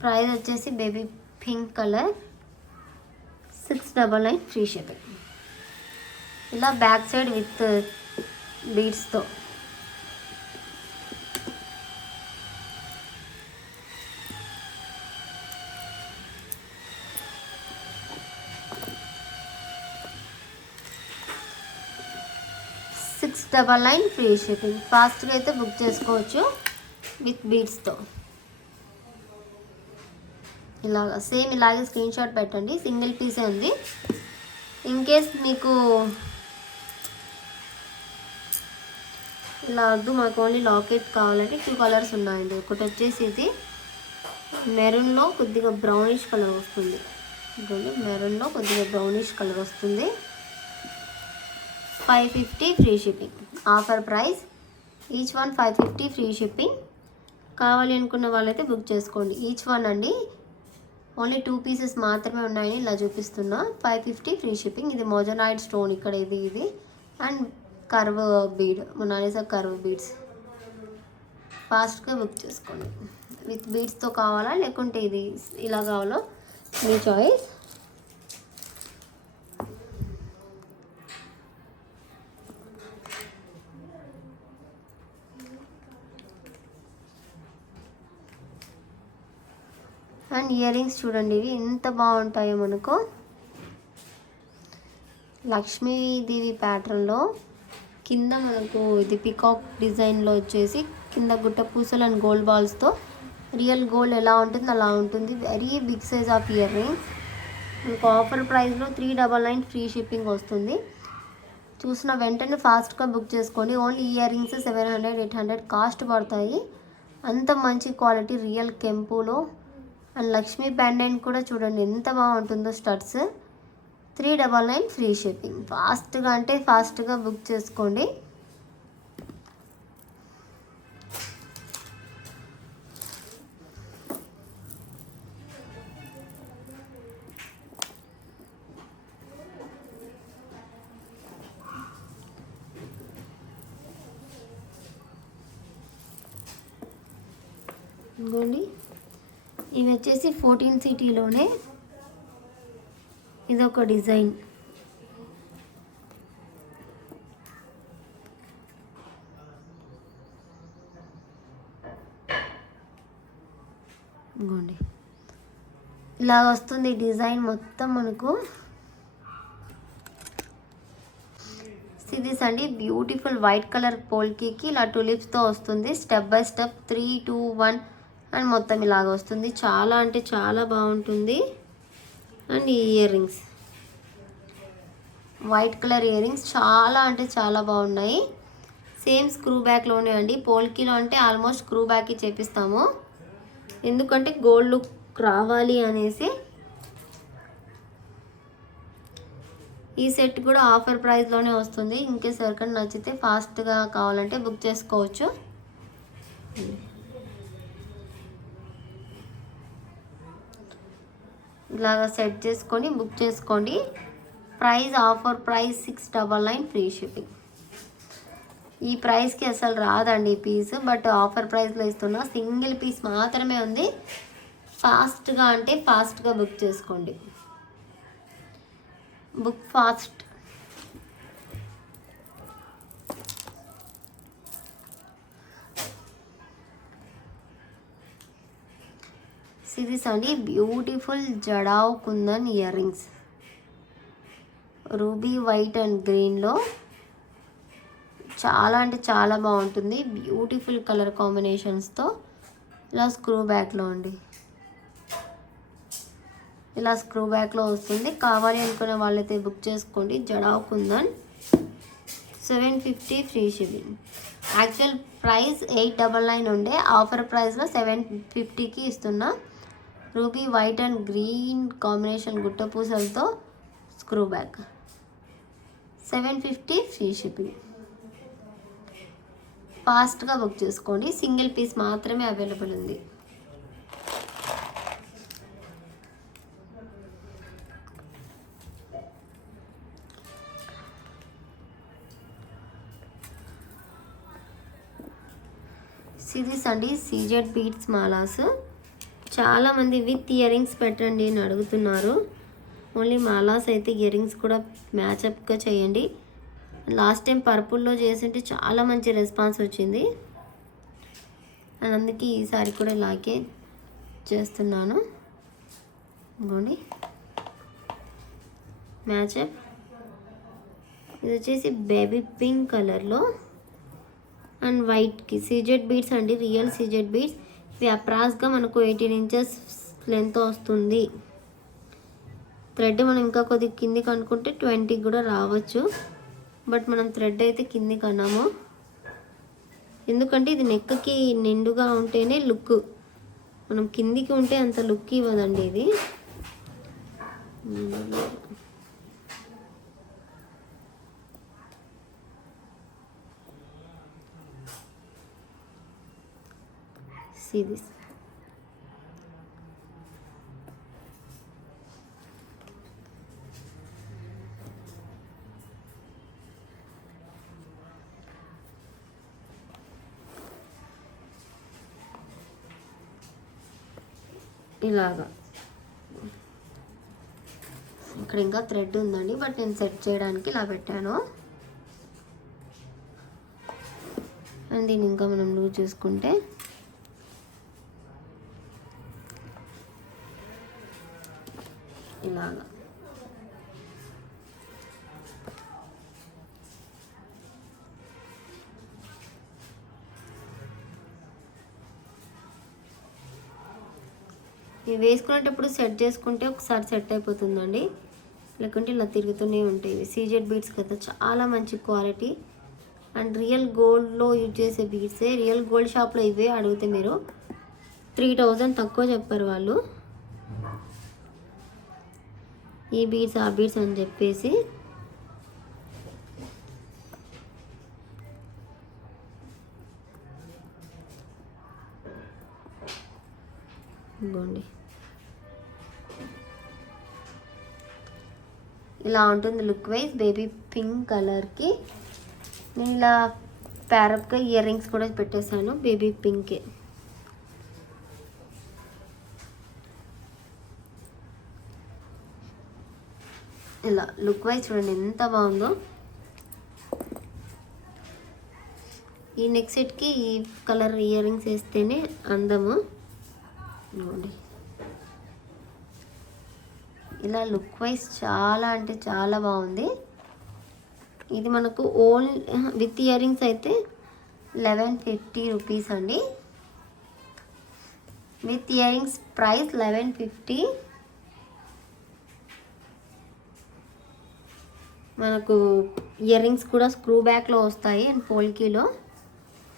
ప్రైస్ వచ్చేసి baby pink colour 699 free shipping. ఇలా బ్యాక్ సైడ్ విత్ బీడ్స్తో. $699 ఫ్రీ షిప్పింగ్. ఫాస్ట్గా అయితే బుక్ చేసుకోవచ్చు విత్ బీడ్స్తో. ఇలాగ సేమ్ ఇలాగే స్క్రీన్ షాట్ పెట్టండి. సింగిల్ పీసే ఉంది. ఇన్కేస్ మీకు ఇలా వద్దు, మాకు ఓన్లీ లాకెట్ కావాలంటే 2 కలర్స్ ఉన్నాయండి. ఒకటి వచ్చేసి ఇది మెరూన్లో కొద్దిగా బ్రౌనిష్ కలర్ వస్తుంది. మెరూన్లో కొద్దిగా బ్రౌనిష్ కలర్ వస్తుంది. 550 free shipping. Offer price each one 550 free shipping. కావాలి అనుకున్న వాళ్ళైతే బుక్ చేసుకోండి. ఈచ్ వన్ అండి, ఓన్లీ 2 పీసెస్ మాత్రమే ఉన్నాయని ఇలా చూపిస్తున్నా. 550 ఫ్రీ షిప్పింగ్. ఇది మోజనాయిడ్ స్టోన్ ఇక్కడ ఇది and curve bead, Mona Lisa curve beads. ఫాస్ట్గా బుక్ చేసుకోండి. విత్ బీడ్స్తో కావాలా లేకుంటే ఇది ఇలా కావాలో మీ చాయిస్. అండ్ ఇయర్ రింగ్స్ చూడండి, ఇవి ఎంత బాగుంటాయో మనకు. లక్ష్మీదేవి ప్యాటర్న్లో కింద మనకు ఇది పికాక్ డిజైన్లో వచ్చేసి కింద గుట్ట పూసలు అండ్ గోల్డ్ బాల్స్తో రియల్ గోల్డ్ ఎలా ఉంటుంది అలా ఉంటుంది. Very big size of earrings. మీకు ఆఫర్ ప్రైస్లో 399 ఫ్రీ షిప్పింగ్ వస్తుంది. చూసిన వెంటనే ఫాస్ట్గా బుక్ చేసుకోండి. ఓన్లీ ఇయర్ రింగ్స్ 700-800 కాస్ట్ పడతాయి. అంత మంచి క్వాలిటీ రియల్ కెంపులో. అండ్ లక్ష్మీ పెండెంట్ కూడా చూడండి ఎంత బాగుంటుందో. Studs 399 free shipping. ఫాస్ట్గా అంటే ఫాస్ట్గా బుక్ చేసుకోండి. ఇంకోండి ఇవి వచ్చేసి 14 సిటీలోనే ఇదొక డిజైన్. ఇంకోండి ఇలా వస్తుంది డిజైన్ మొత్తం మనకు. సిరీస్ అండి బ్యూటిఫుల్ వైట్ కలర్ పోల్కీకి ఇలా టులిప్స్తో వస్తుంది. స్టెప్ బై స్టెప్ 3, 2, 1 అండ్ మొత్తం ఇలాగ వస్తుంది. చాలా అంటే చాలా బాగుంటుంది. అండ్ ఈ ear rings white colour ear rings చాలా అంటే చాలా బాగున్నాయి. సేమ్ స్క్రూ బ్యాక్లోనే అండి. పోల్కీలో అంటే ఆల్మోస్ట్ స్క్రూ బ్యాక్కి చేపిస్తాము, ఎందుకంటే గోల్డ్ లుక్ రావాలి అనేసి. ఈ సెట్ కూడా ఆఫర్ ప్రైస్లోనే వస్తుంది. ఇంకేస్ ఎవరికైనా నచ్చితే ఫాస్ట్గా కావాలంటే బుక్ చేసుకోవచ్చు. ఇలాగా సెట్ చేసుకొని బుక్ చేసుకోండి. Price offer price 699 free shipping. ఈ ప్రైస్కి అసలు రాదండి ఈ పీస్, బట్ ఆఫర్ ప్రైస్లో ఇస్తున్నా. సింగిల్ పీస్ మాత్రమే ఉంది. ఫాస్ట్గా అంటే ఫాస్ట్గా బుక్ చేసుకోండి. Book fast. సిరీస్ అండి beautiful jadau kundan earrings. Ruby white and గ్రీన్లో చాలా అంటే చాలా బాగుంటుంది. బ్యూటిఫుల్ కలర్ కాంబినేషన్స్తో. ఇలా స్క్రూ బ్యాక్లో అండి, ఇలా స్క్రూ బ్యాక్లో వస్తుంది. కావాలి అనుకునే వాళ్ళైతే బుక్ చేసుకోండి. Jadau kundan 750 free shipping. Actual price 899 ఉండే, ఆఫర్ ప్రైస్లో 750కి ఇస్తున్నా. Ruby white and green combination గుట్ట పూసలతో స్క్రూ బ్యాక్ 750 ఫ్రీ షిప్పింగ్. ఫాస్ట్గా బుక్ చేసుకోండి. సింగిల్ పీస్ మాత్రమే అవైలబుల్ ఉంది. సిరీస్ అండి సీజెడ్ బీట్స్ మాలాస్. చాలామంది విత్ ఇయర్ రింగ్స్ పెట్టండి అని అడుగుతున్నారు. ఓన్లీ మాలాస్ అయితే ఇయర్ రింగ్స్ కూడా మ్యాచప్గా చేయండి. లాస్ట్ టైం పర్పుల్లో చేసింటే చాలా మంచి రెస్పాన్స్ వచ్చింది. అందుకే ఈసారి కూడా ఇలాగే చేస్తున్నాను. ఇంకోండి మ్యాచప్. ఇది వచ్చేసి బేబీ పింక్ కలర్లో అండ్ వైట్కి సీజెడ్ బీడ్స్ అండి, రియల్ సీజెడ్ బీడ్స్. ఇవి అప్రాక్స్గా మనకు 18 ఇంచెస్ లెంత్ వస్తుంది. థ్రెడ్ మనం ఇంకా కొద్దిగా కిందికి అనుకుంటే 20 కూడా రావచ్చు, బట్ మనం థ్రెడ్ అయితే కిందికి అన్నాము. ఎందుకంటే ఇది నెక్కి నిండుగా ఉంటేనే లుక్, మనం కిందికి ఉంటే అంత లుక్ ఇవ్వదండి ఇది. See this. ఇలాగా ఇక్కడ ఇంకా థ్రెడ్ ఉందండి, బట్ నేను సెట్ చేయడానికి ఇలా పెట్టాను. అండ్ దీన్ని ఇంకా మనం లూజ్ చేసుకుంటే ఇలాగా ఇవి వేసుకునేటప్పుడు సెట్ చేసుకుంటే ఒకసారి సెట్ అయిపోతుందండి, లేకుంటే ఇలా తిరుగుతూనే ఉంటాయి. ఇవి సీజెడ్ బీడ్స్ కదా, చాలా మంచి క్వాలిటీ అండ్ రియల్ గోల్డ్లో యూజ్ చేసే బీడ్సే. రియల్ గోల్డ్ షాప్లో ఇవే అడిగితే మీరు 3000 తక్కువ చెప్పారు వాళ్ళు, ఈ బీడ్స్ ఆ బీడ్స్ అని చెప్పేసి. ఇదిగోండి ఇలా ఉంటుంది లుక్ వైజ్. బేబీ పింక్ కలర్కి నేను ఇలా ప్యారప్గా ఇయర్ రింగ్స్ కూడా పెట్టేశాను బేబీ పింకే. ఇలా లుక్ వైజ్ చూడండి ఎంత బాగుందో. ఈ నెక్ సెట్కి ఈ కలర్ ఇయర్ రింగ్స్ వేస్తేనే అందము. ఇదిగోండి ఇలా లుక్ వైజ్ చాలా అంటే చాలా బాగుంది. ఇది మనకు ఓన్లీ విత్ ఇయర్ రింగ్స్ అయితే 1150 రూపీస్ అండి. With ear rings price 1150. మనకు ఇయర్ రింగ్స్ కూడా స్క్రూ బ్యాక్లో వస్తాయి అండ్ పోల్కీలో.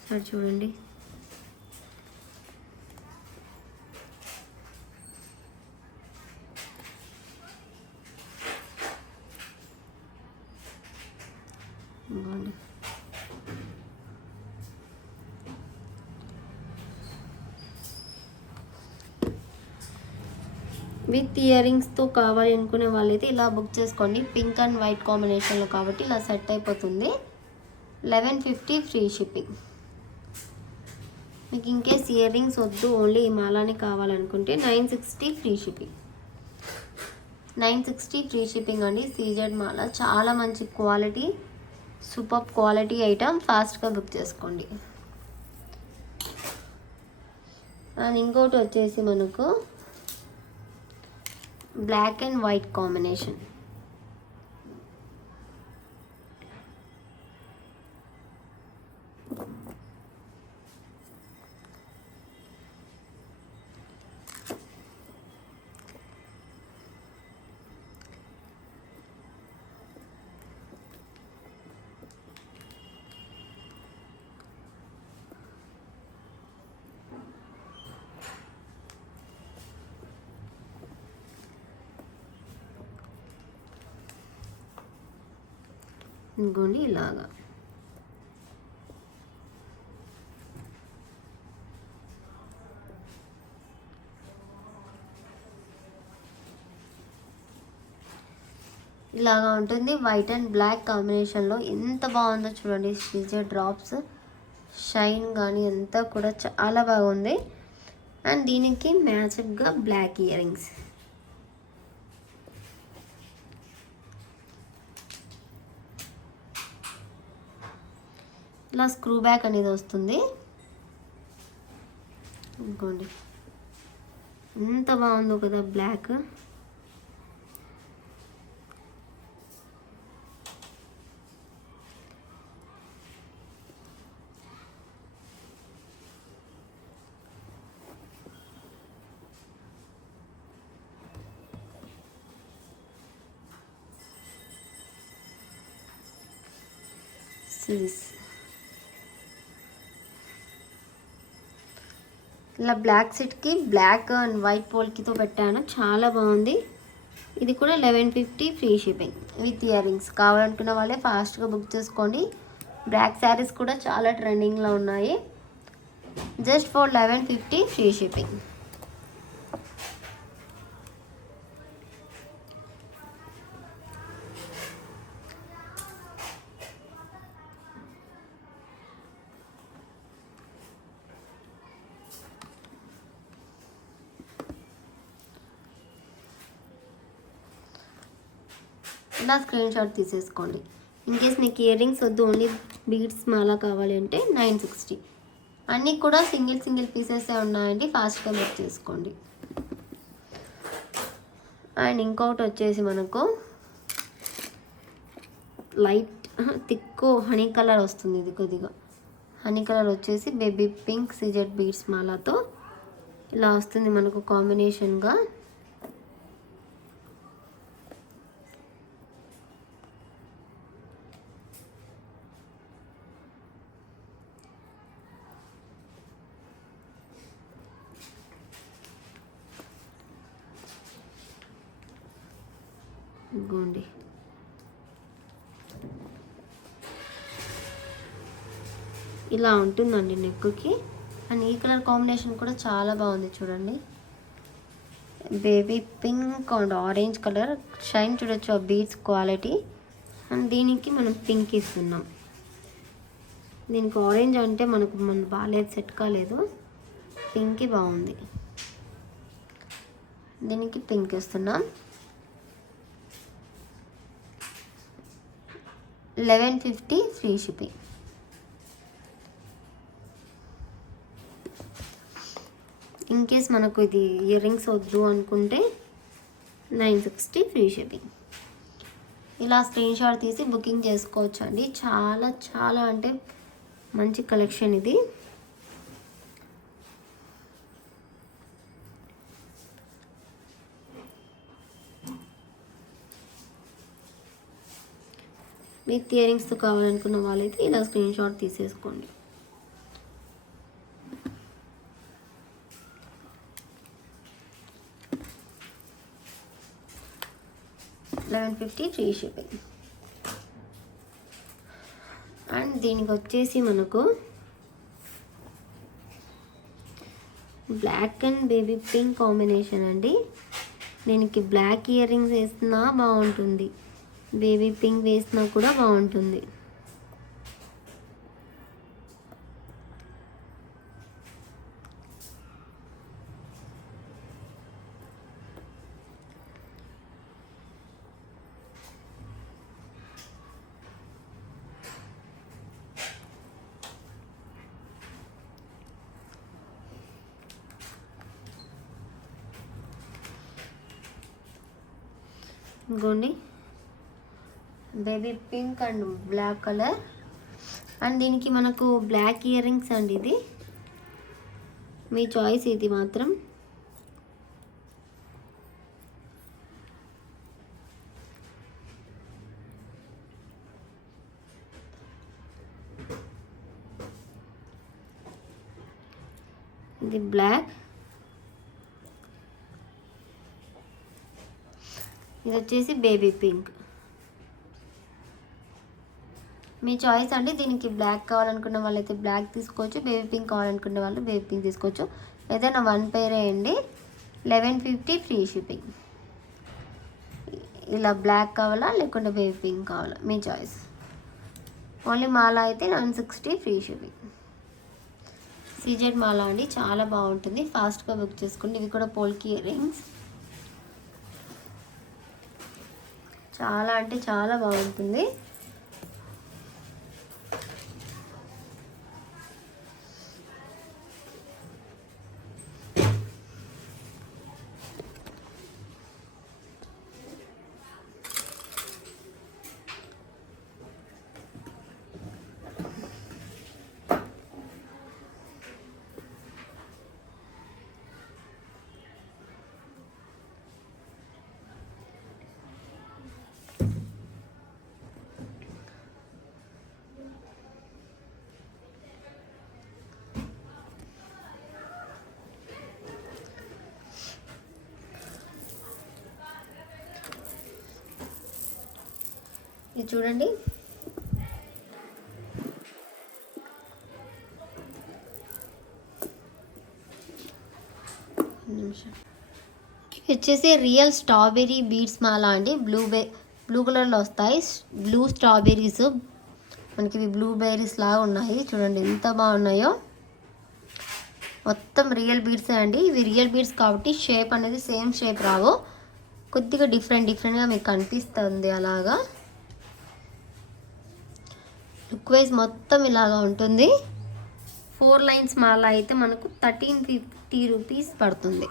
సరే చూడండి విత్ ఇయర్ రింగ్స్తో కావాలి అనుకునే వాళ్ళైతే ఇలా బుక్ చేసుకోండి. పింక్ అండ్ వైట్ కాంబినేషన్లో కాబట్టి ఇలా సెట్ అయిపోతుంది. 1150 ఫ్రీ షిప్పింగ్. మీకు ఇంకేస్ ఇయర్ రింగ్స్ వద్దు, ఓన్లీ ఈ మాలాని కావాలనుకుంటే 960 ఫ్రీ షిప్పింగ్. 960 ఫ్రీ షిప్పింగ్ అండి. సీజెడ్ మాల చాలా మంచి క్వాలిటీ, సూపర్ క్వాలిటీ ఐటమ్. ఫాస్ట్గా బుక్ చేసుకోండి. అండ్ ఇంకోటి వచ్చేసి మనకు బ్లాక్ అండ్ వైట్ కాంబినేషన్. ఇంకోండి ఇలాగా ఇలాగా ఉంటుంది. వైట్ అండ్ బ్లాక్ కాంబినేషన్లో ఎంత బాగుందో చూడండి. సీజెడ్ డ్రాప్స్ షైన్ కానీ అంతా కూడా చాలా బాగుంది. అండ్ దీనికి మ్యాచ్గా బ్లాక్ ఇయర్ రింగ్స్. ఇలా స్క్రూ బ్యాక్ అనేది వస్తుంది. ఇంకోండి ఎంత బాగుందో కదా బ్లాక్. ఇలా బ్లాక్ సెట్కి బ్లాక్ అండ్ వైట్ పోల్కితో పెట్టాను, చాలా బాగుంది. ఇది కూడా 1150 free shipping with ear rings. కావాలనుకున్న వాళ్ళే ఫాస్ట్గా బుక్ చేసుకోండి. బ్లాక్ శారీస్ కూడా చాలా ట్రెండింగ్లో ఉన్నాయి. Just for 1150 free shipping. ఇలా స్క్రీన్ షాట్ తీసేసుకోండి. ఇన్కేస్ మీకు ఇయర్ రింగ్స్ వద్దు, ఓన్లీ బీడ్స్ మాలా కావాలి అంటే 960. అన్నీ కూడా సింగిల్ పీసెస్ ఉన్నాయండి. ఫాస్ట్గా బుక్ చేసుకోండి. అండ్ ఇంకొకటి వచ్చేసి మనకు లైట్ థిక్ హనీ కలర్ వస్తుంది. ఇది కొద్దిగా హనీ కలర్ వచ్చేసి బేబీ పింక్ సీజెడ్ బీడ్స్ మాలాతో ఇలా వస్తుంది మనకు కాంబినేషన్గా. ఇదిగోండి, ఇలా ఉంటుందండి నెక్కి. అండ్ ఈ కలర్ కాంబినేషన్ కూడా చాలా బాగుంది చూడండి. Baby pink and orange colour shine చూడొచ్చు ఆ బీడ్స్ క్వాలిటీ. అండ్ దీనికి మనం పింక్ ఇస్తున్నాం. దీనికి ఆరెంజ్ అంటే మన బాగాలేదు, సెట్ కాలేదు. పింక్ బాగుంది, దీనికి పింక్ ఇస్తున్నాం. 1150 ఫ్రీ షిప్పింగ్. ఇన్ కేస్ మనకు ఇది ఇయర్ రింగ్స్ వద్దు అనుకుంటే 960 ఫ్రీ షిప్పింగ్. ఇలా స్క్రీన్ షాట్ తీసి బుకింగ్ చేసుకోవచ్చు అండి. చాలా చాలా అంటే మంచి కలెక్షన్ ఇది. విత్ ఇయర్ రింగ్స్తో కావాలనుకున్న వాళ్ళైతే ఇలా స్క్రీన్ షాట్ తీసేసుకోండి. $1150 ఫ్రీ షిప్పింగ్. అండ్ దీనికి వచ్చేసి మనకు black and baby pink combination అండి. దీనికి బ్లాక్ ఇయర్ రింగ్స్ వేసినా బాగుంటుంది, బేబీ పింక్ వేసినా కూడా బాగుంటుంది. ఇంకోండి baby pink and black colour. And దీనికి మనకు బ్లాక్ ఇయర్ రింగ్స్ అండి. ఇది మీ చాయిస్, ఇది మాత్రం. ఇది బ్లాక్, ఇది వచ్చేసి బేబీ పింక్. మీ చాయిస్ అండి. దీనికి బ్లాక్ కావాలనుకున్న వాళ్ళైతే బ్లాక్ తీసుకోవచ్చు, బేబీ పింక్ కావాలనుకునే వాళ్ళు బేబీ పింక్ తీసుకోవచ్చు. ఏదైనా వన్ పేర్ వేయండి. 1150 ఫ్రీ షిప్పింగ్. ఇలా బ్లాక్ కావాలా లేకుంటే బేబీ పింక్ కావాలా, మీ చాయిస్. ఓన్లీ మాల అయితే 960 ఫ్రీ షిప్పింగ్. సీజెడ్ మాల అండి, చాలా బాగుంటుంది. ఫాస్ట్గా బుక్ చేసుకోండి. ఇవి కూడా పోల్కి ఇయర్ రింగ్స్. చాలా అంటే చాలా బాగుంటుంది. ఇది చూడండి, ఇది వచ్చేసి రియల్ స్ట్రాబెర్రీ బీడ్స్ మాల అండి. బ్లూ కలర్లో వస్తాయి. బ్లూ స్ట్రాబెర్రీస్ మనకి ఇవి బ్లూబెర్రీస్ లాగా ఉన్నాయి. చూడండి ఎంత బాగున్నాయో. మొత్తం రియల్ బీడ్స్ అండి. ఇవి రియల్ బీడ్స్ కాబట్టి షేప్ అనేది సేమ్ షేప్ రావు, కొద్దిగా డిఫరెంట్గా మీకు కనిపిస్తుంది. అలాగా లుక్ వైజ్ మొత్తం ఇలాగా ఉంటుంది. 4 లైన్స్ మాల అయితే మనకు 1350 రూపీస్ పడుతుంది.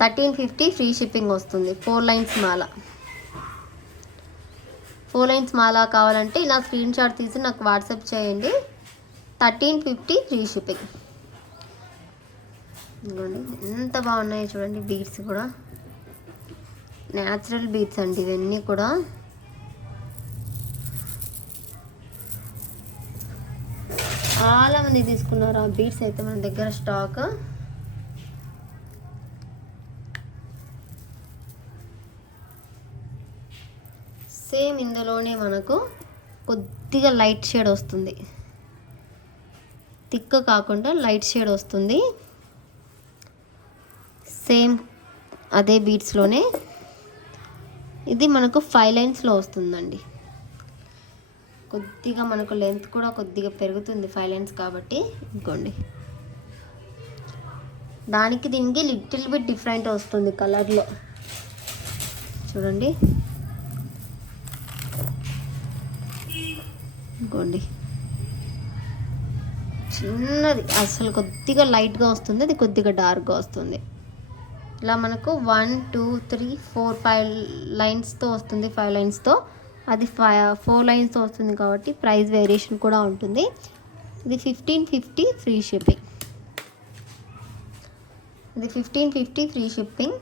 1350 ఫ్రీ షిప్పింగ్ వస్తుంది. 4 లైన్స్ మాల. 4 లైన్స్ మాల కావాలంటే ఇలా స్క్రీన్ షాట్ తీసి నాకు వాట్సాప్ చేయండి. 1350 ఫ్రీ షిప్పింగ్. ఇదిగోండి ఎంత బాగున్నాయో చూడండి. బీడ్స్ కూడా న్యాచురల్ బీడ్స్ అండి ఇవన్నీ కూడా. చాలామంది తీసుకున్నారు ఆ బీడ్స్ అయితే మన దగ్గర స్టాక్. సేమ్ ఇందులోనే మనకు కొద్దిగా లైట్ షేడ్ వస్తుంది, థిక్ కాకుండా లైట్ షేడ్ వస్తుంది. సేమ్ అదే బీడ్స్లోనే ఇది మనకు 5 లైన్స్లో వస్తుందండి. కొద్దిగా మనకు లెంత్ కూడా కొద్దిగా పెరుగుతుంది 5 లైన్స్ కాబట్టి. ఇంకోండి దానికి దీనికి లిటిల్ బిట్ డిఫరెంట్ వస్తుంది కలర్లో చూడండి. ఇంకోండి చిన్నది అసలు కొద్దిగా లైట్గా వస్తుంది, అది కొద్దిగా డార్క్గా వస్తుంది. ఇలా మనకు 1 2 3 4 5 లైన్స్తో వస్తుంది. 5 లైన్స్తో, అది 4 లైన్స్తో వస్తుంది కాబట్టి ప్రైస్ వేరియేషన్ కూడా ఉంటుంది. ఇది 1550 ఫ్రీ షిప్పింగ్. ఇది 1550 ఫ్రీ షిప్పింగ్.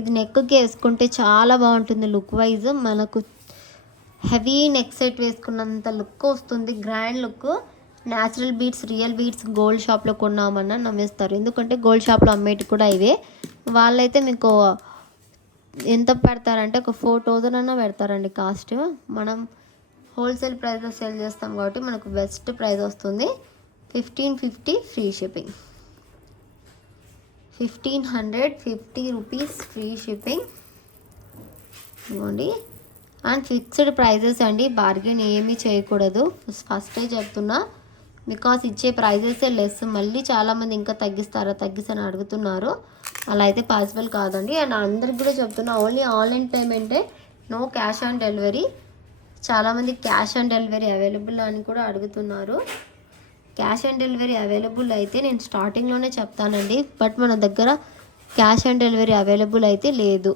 ఇది నెక్కి వేసుకుంటే చాలా బాగుంటుంది లుక్ వైజ్. మనకు హెవీ నెక్ సెట్ వేసుకున్నంత లుక్ వస్తుంది, grand look. Natural beads, real beads gold షాప్లో కొన్నామన్నా నమ్మేస్తారు, ఎందుకంటే గోల్డ్ షాప్లో అమ్మేటి కూడా ఇవే. వాళ్ళైతే మీకు ఎంత పెడతారంటే ఒక 4000 అన్నా పెడతారండి కాస్ట్. మనం హోల్సేల్ ప్రైస్లో సేల్ చేస్తాం కాబట్టి మనకు బెస్ట్ ప్రైస్ వస్తుంది. 1550 free shipping. 1550 rupees free shipping. ఇవ్వండి. అండ్ ఫిక్స్డ్ ప్రైజెస్ అండి, బార్గెన్ ఏమీ చేయకూడదు. ఫస్టే చెప్తున్నా, బికాస్ ఇచ్చే ప్రైజెసే లెస్. మళ్ళీ చాలామంది ఇంకా తగ్గిస్తారని అడుగుతున్నారు. అలా అయితే పాసిబుల్ కాదండి. అండ్ అందరికి కూడా చెప్తున్నా, ఓన్లీ ఆన్లైన్ పేమెంటే, నో క్యాష్ ఆన్ డెలివరీ. చాలామంది క్యాష్ ఆన్ డెలివరీ అవైలబుల్ అని కూడా అడుగుతున్నారు. క్యాష్ ఆన్ డెలివరీ అవైలబుల్ అయితే నేను స్టార్టింగ్లోనే చెప్తానండి, బట్ మన దగ్గర క్యాష్ ఆన్ డెలివరీ అవైలబుల్ అయితే లేదు.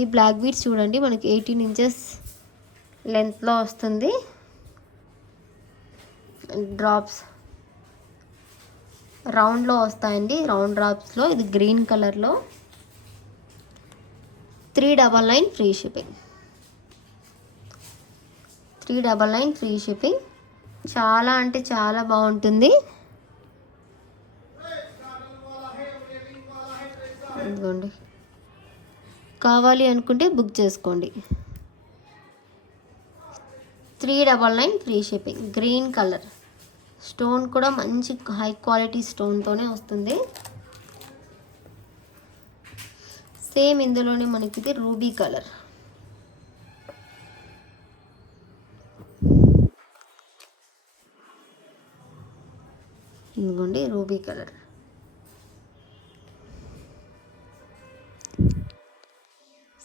ఈ బ్లాక్ బీడ్స్ చూడండి, మనకి 18 ఇంచెస్ లెంత్లో వస్తుంది. డ్రాప్స్ రౌండ్లో వస్తాయండి, రౌండ్ డ్రాప్స్లో. ఇది గ్రీన్ కలర్లో. 399 ఫ్రీ షిప్పింగ్. 399 free shipping. చాలా అంటే చాలా బాగుంటుంది. ఇదిగోండి, కావాలి అనుకుంటే బుక్ చేసుకోండి. 399 free shipping. Green colour stone కూడా మంచి హై క్వాలిటీ స్టోన్తోనే వస్తుంది. సేమ్ ఇందులోనే మనకి ఇది రూబీ కలర్. ఇదిగోండి రూబీ కలర్.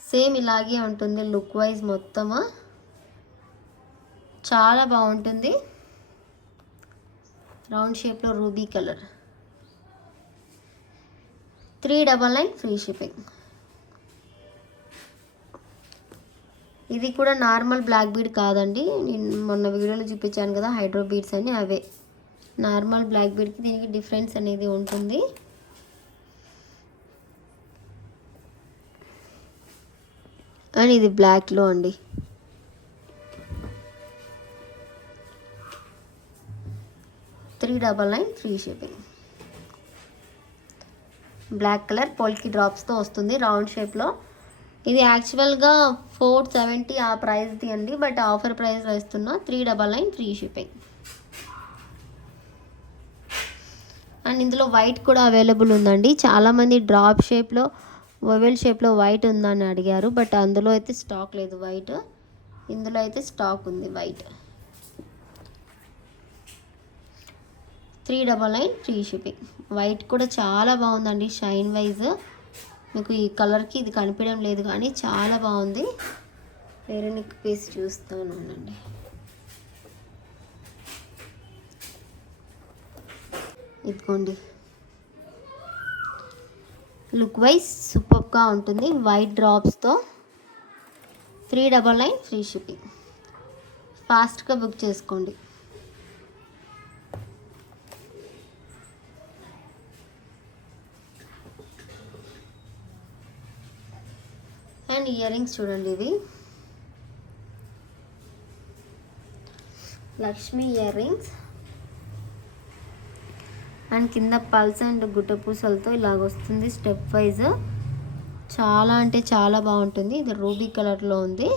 సేమ్ ఇలాగే ఉంటుంది లుక్ వైజ్ మొత్తము, చాలా బాగుంటుంది. రౌండ్ షేప్లో రూబీ కలర్. 399 free shipping. ఇది కూడా నార్మల్ బ్లాక్ బీడ్ కాదండి, నేను మొన్న వీడియోలో చూపించాను కదా హైడ్రో బీడ్స్ అని, అవే. నార్మల్ బ్లాక్ బీడ్కి దీనికి డిఫరెన్స్ అనేది ఉంటుంది. అండ్ ఇది బ్లాక్లో అండి. $399 ఫ్రీ షిప్పింగ్. బ్లాక్ కలర్ పోల్కి డ్రాప్స్తో వస్తుంది రౌండ్ షేప్లో. ఇది యాక్చువల్గా 470 ఆ ప్రైస్ది అండి, బట్ ఆఫర్ ప్రైస్లో ఇస్తున్నా. 399 ఫ్రీ షిప్పింగ్. అండ్ ఇందులో వైట్ కూడా అవైలబుల్ ఉందండి. చాలామంది డ్రాప్ షేప్లో, ఓవెల్ షేప్లో వైట్ ఉందని అడిగారు, బట్ అందులో అయితే స్టాక్ లేదు వైట్. ఇందులో అయితే స్టాక్ ఉంది వైట్. 399 free shipping. వైట్ కూడా చాలా బాగుందండి, షైన్ వైజ్. మీకు ఈ కలర్కి ఇది కనిపించడం లేదు కానీ చాలా బాగుంది. వేరే నెక్ పీస్ చూస్తాను అండి. ఇదిగోండి, లుక్ వైజ్ సూపర్గా ఉంటుంది వైట్ డ్రాప్స్తో. 399 free shipping. ఫాస్ట్గా బుక్ చేసుకోండి. అండ్ ఇయర్ రింగ్స్ చూడండి, ఇవి లక్ష్మి ఇయర్ రింగ్స్ అండ్ కింద పల్స్ అండ్ గుట్ట పూసలతో ఇలాగ వస్తుంది స్టెప్ వైజ్. చాలా అంటే చాలా బాగుంటుంది. ఇది రూబీ కలర్లో ఉంది.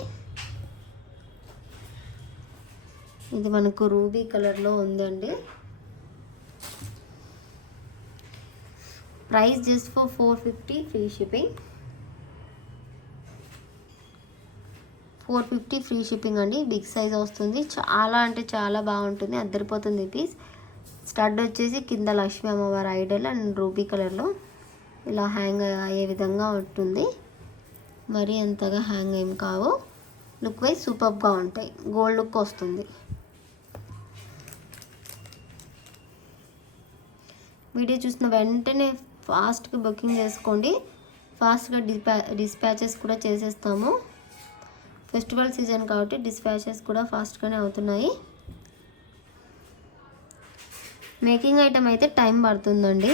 ఇది మనకు రూబీ కలర్లో ఉందండి. Price just for 450 free shipping. 450 free shipping అండి. బిగ్ సైజ్ వస్తుంది. చాలా అంటే చాలా బాగుంటుంది. అద్దరిపోతుంది పీస్. స్టడ్ వచ్చేసి కింద లక్ష్మీ అమ్మవారి ఐడల్ అండ్ రూబీ కలర్లో ఇలా హ్యాంగ్ అయ్యే విధంగా ఉంటుంది. మరీ అంతగా హ్యాంగ్ ఏం కావు. లుక్ వైజ్ సూపర్గా ఉంటాయి. గోల్డ్ లుక్ వస్తుంది. వీడియో చూసిన వెంటనే ఫాస్ట్గా బుకింగ్ చేసుకోండి. ఫాస్ట్గా డిస్పాచెస్ కూడా చేసేస్తాము. ఫెస్టివల్ సీజన్ కాబట్టి డిస్పాచెస్ కూడా ఫాస్ట్గానే అవుతున్నాయి. మేకింగ్ ఐటమ్ అయితే టైం పడుతుందండి.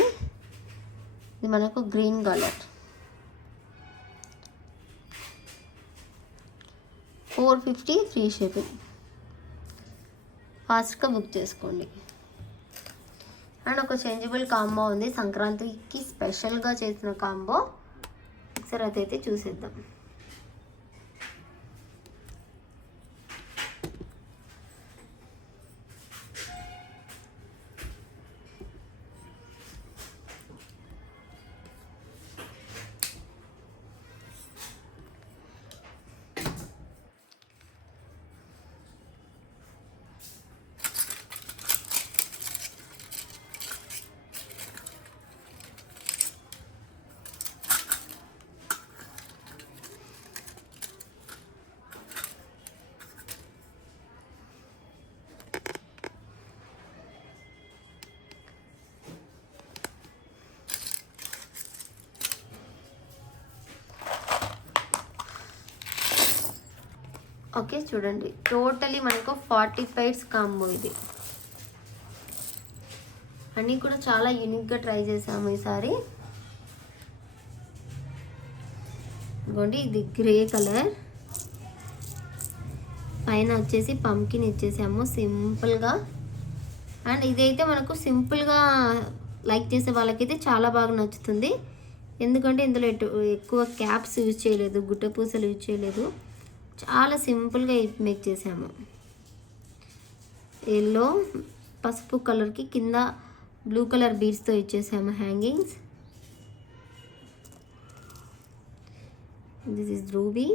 ఇది మనకు గ్రీన్ కలర్. 450 free shipping. ఫాస్ట్గా బుక్ చేసుకోండి. అండ్ ఒక చేంజబుల్ కాంబో ఉంది. సంక్రాంతికి స్పెషల్గా చేసిన కాంబో. ఒకసారి అదైతే చూసేద్దాం. ఓకే చూడండి, టోటలీ మనకు 40 పైర్స్ కాంబో. ఇది అన్నీ కూడా చాలా యూనిక్గా ట్రై చేసాము ఈసారి. ఇదిగోండి, ఇది గ్రే కలర్ పైన వచ్చేసి పంకిన్ ఇచ్చేసాము సింపుల్గా. అండ్ ఇదైతే మనకు సింపుల్గా లైక్ చేసే వాళ్ళకైతే చాలా బాగా నచ్చుతుంది. ఎందుకంటే ఇందులో ఎక్కువ క్యాప్స్ యూజ్ చేయలేదు, గుట్ట పూసలు యూజ్ చేయలేదు. చాలా సింపుల్గా మేక్ చేసాము. ఎల్లో పసుపు కలర్కి కింద బ్లూ కలర్ బీడ్స్తో ఇచ్చేసాము hangings. This is ruby.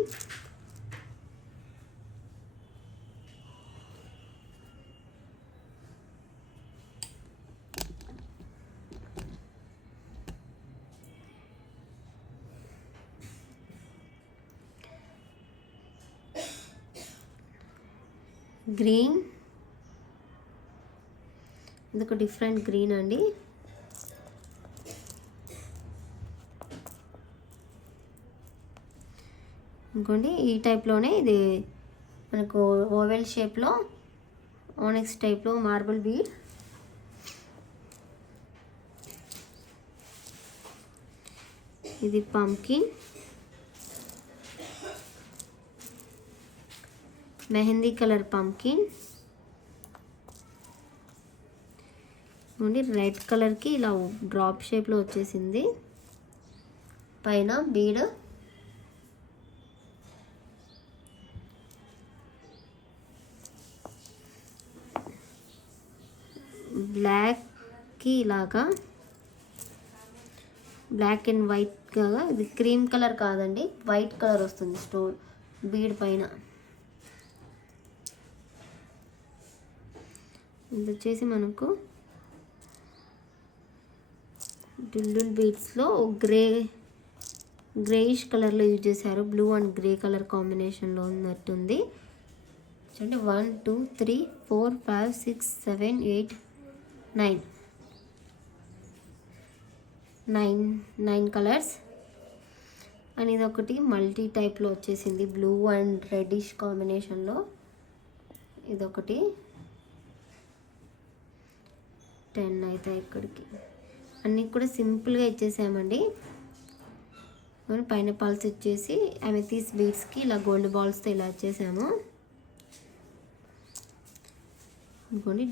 Green, ఇది ఒక డిఫరెంట్ గ్రీన్ అండి. ఇంకోండి ఈ టైప్లోనే ఇది మనకు ఓవెల్ షేప్లో ఓనెక్స్ టైప్లో మార్బుల్ బీడ్. ఇది pumpkin, mehndi colour pumpkin. Red కలర్కి ఇలా డ్రాప్ షేప్లో వచ్చేసింది పైన బీడ్. బ్లాక్కి ఇలాగా బ్లాక్ అండ్ వైట్గా, ఇది క్రీమ్ కలర్ కాదండి, వైట్ కలర్ వస్తుంది స్టోన్ బీడ్ పైన. ఇది వచ్చేసి మనకు డుల్డుల్ బీడ్స్లో గ్రేయిష్ కలర్లో యూజ్ చేశారు. బ్లూ అండ్ గ్రే కలర్ కాంబినేషన్లో ఉన్నట్టుంది. చూడండి 1 2 3 4 5 6 7 8 9 కలర్స్. అండ్ ఇది ఒకటి మల్టీ టైప్లో వచ్చేసింది, బ్లూ అండ్ రెడ్డిష్ కాంబినేషన్లో. ఇదొకటి 10 అవుతాయి ఇక్కడికి. అన్నీ కూడా సింపుల్గా ఇచ్చేసామండి. పైన పల్స్ వచ్చేసి అమెథిస్ట్ బీడ్స్కి ఇలా గోల్డ్ బాల్స్తో ఇలా వచ్చేసాము. అనుకోండి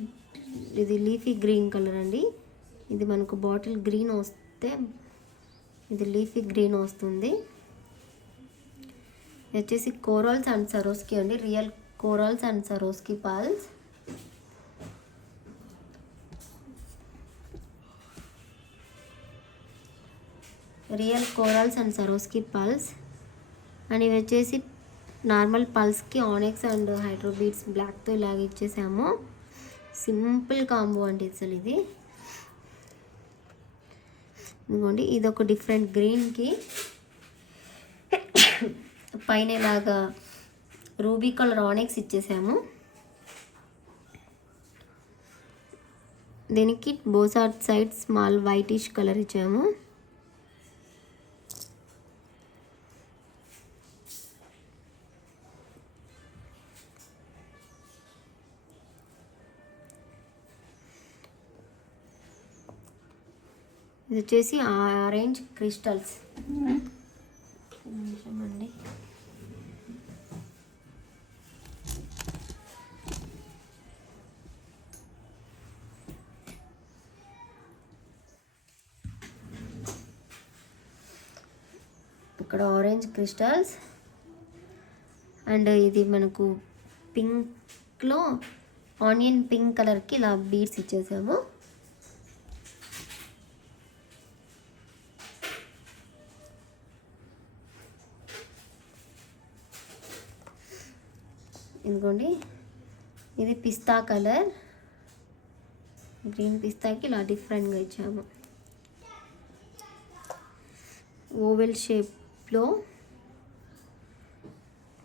ఇది లీఫీ గ్రీన్ కలర్ అండి. ఇది మనకు బాటిల్ గ్రీన్ వస్తే ఇది లీఫీ గ్రీన్ వస్తుంది. ఇది వచ్చేసి కోరల్స్ అండ్ సరోస్కి అండి, real corals and సరోస్కి pulse. Real corals and సరోస్కి pulse. And ఇవి వచ్చేసి నార్మల్ పల్స్కి ఆనెక్స్ అండ్ హైడ్రో బీడ్స్ బ్లాక్తో ఇలాగ ఇచ్చేసాము. సింపుల్ కాంబో అండి అసలు ఇది. ఇదిగోండి ఇది ఒక డిఫరెంట్ గ్రీన్కి పైన ఇలాగా రూబీ కలర్ ఆనెక్స్ ఇచ్చేసాము. దీనికి both side small whitish colour ఇచ్చాము. ఇది వచ్చేసి ఆరెంజ్ క్రిస్టల్స్ అండి. ఇక్కడ ఆరెంజ్ క్రిస్టల్స్ అండ్ ఇది మనకు పింక్లో ఆనియన్ పింక్ కలర్కి ఇలా బీడ్స్ ఇచ్చేసాము. ఇదిగోండి ఇది పిస్తా కలర్, గ్రీన్ పిస్తాకి ఇలా డిఫరెంట్గా ఇచ్చాము. ఓవెల్ షేప్లో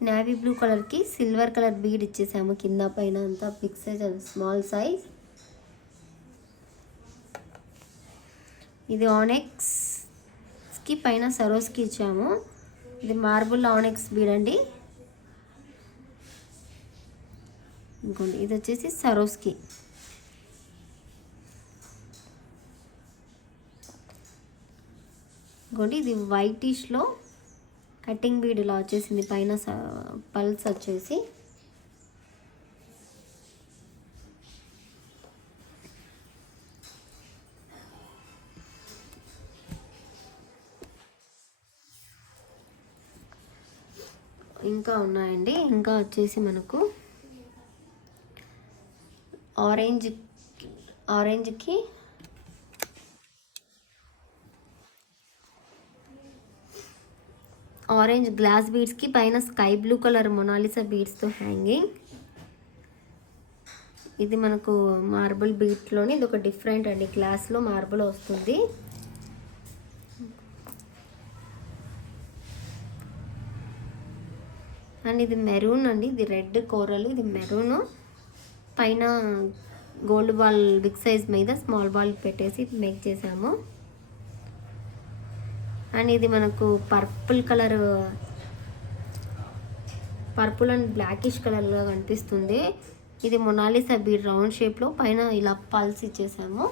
నేవీ బ్లూ కలర్కి సిల్వర్ కలర్ బీడ్ ఇచ్చేసాము. కింద పైన అంతా big size and small size. ఇది ఆనెక్స్కి పైన సరోస్కి ఇచ్చాము. ఇది మార్బుల్ ఆనెక్స్ బీడ్ అండి. ఇంకోండి ఇది వచ్చేసి సరోస్కి. ఇంకోండి ఇది వైటిష్లో కటింగ్ బీడ్ ఇలా వచ్చేసింది. పైన పల్స్ వచ్చేసి ఇంకా ఉన్నాయండి. ఇంకా వచ్చేసి మనకు ఆరెంజ్కి ఆరెంజ్ గ్లాస్ బీడ్స్కి పైన స్కై బ్లూ కలర్ మొనాలిసా బీడ్స్తో హ్యాంగింగ్. ఇది మనకు మార్బుల్ బీట్లోని ఇది ఒక డిఫరెంట్ అండి, గ్లాస్లో మార్బుల్ వస్తుంది. అండ్ ఇది మెరూన్ అండి, ఇది రెడ్ కోరల్, ఇది మెరూన్. పైన గోల్డ్ బాల్ బిగ్ సైజ్ మీద స్మాల్ బాల్ పెట్టేసి మేక్ చేసాము. అండ్ ఇది మనకు పర్పుల్ అండ్ బ్లాకిష్ కలర్లో కనిపిస్తుంది. ఇది మొనాలిసా బీడ్ రౌండ్ షేప్లో పైన ఇలా పల్స్ ఇచ్చేసాము.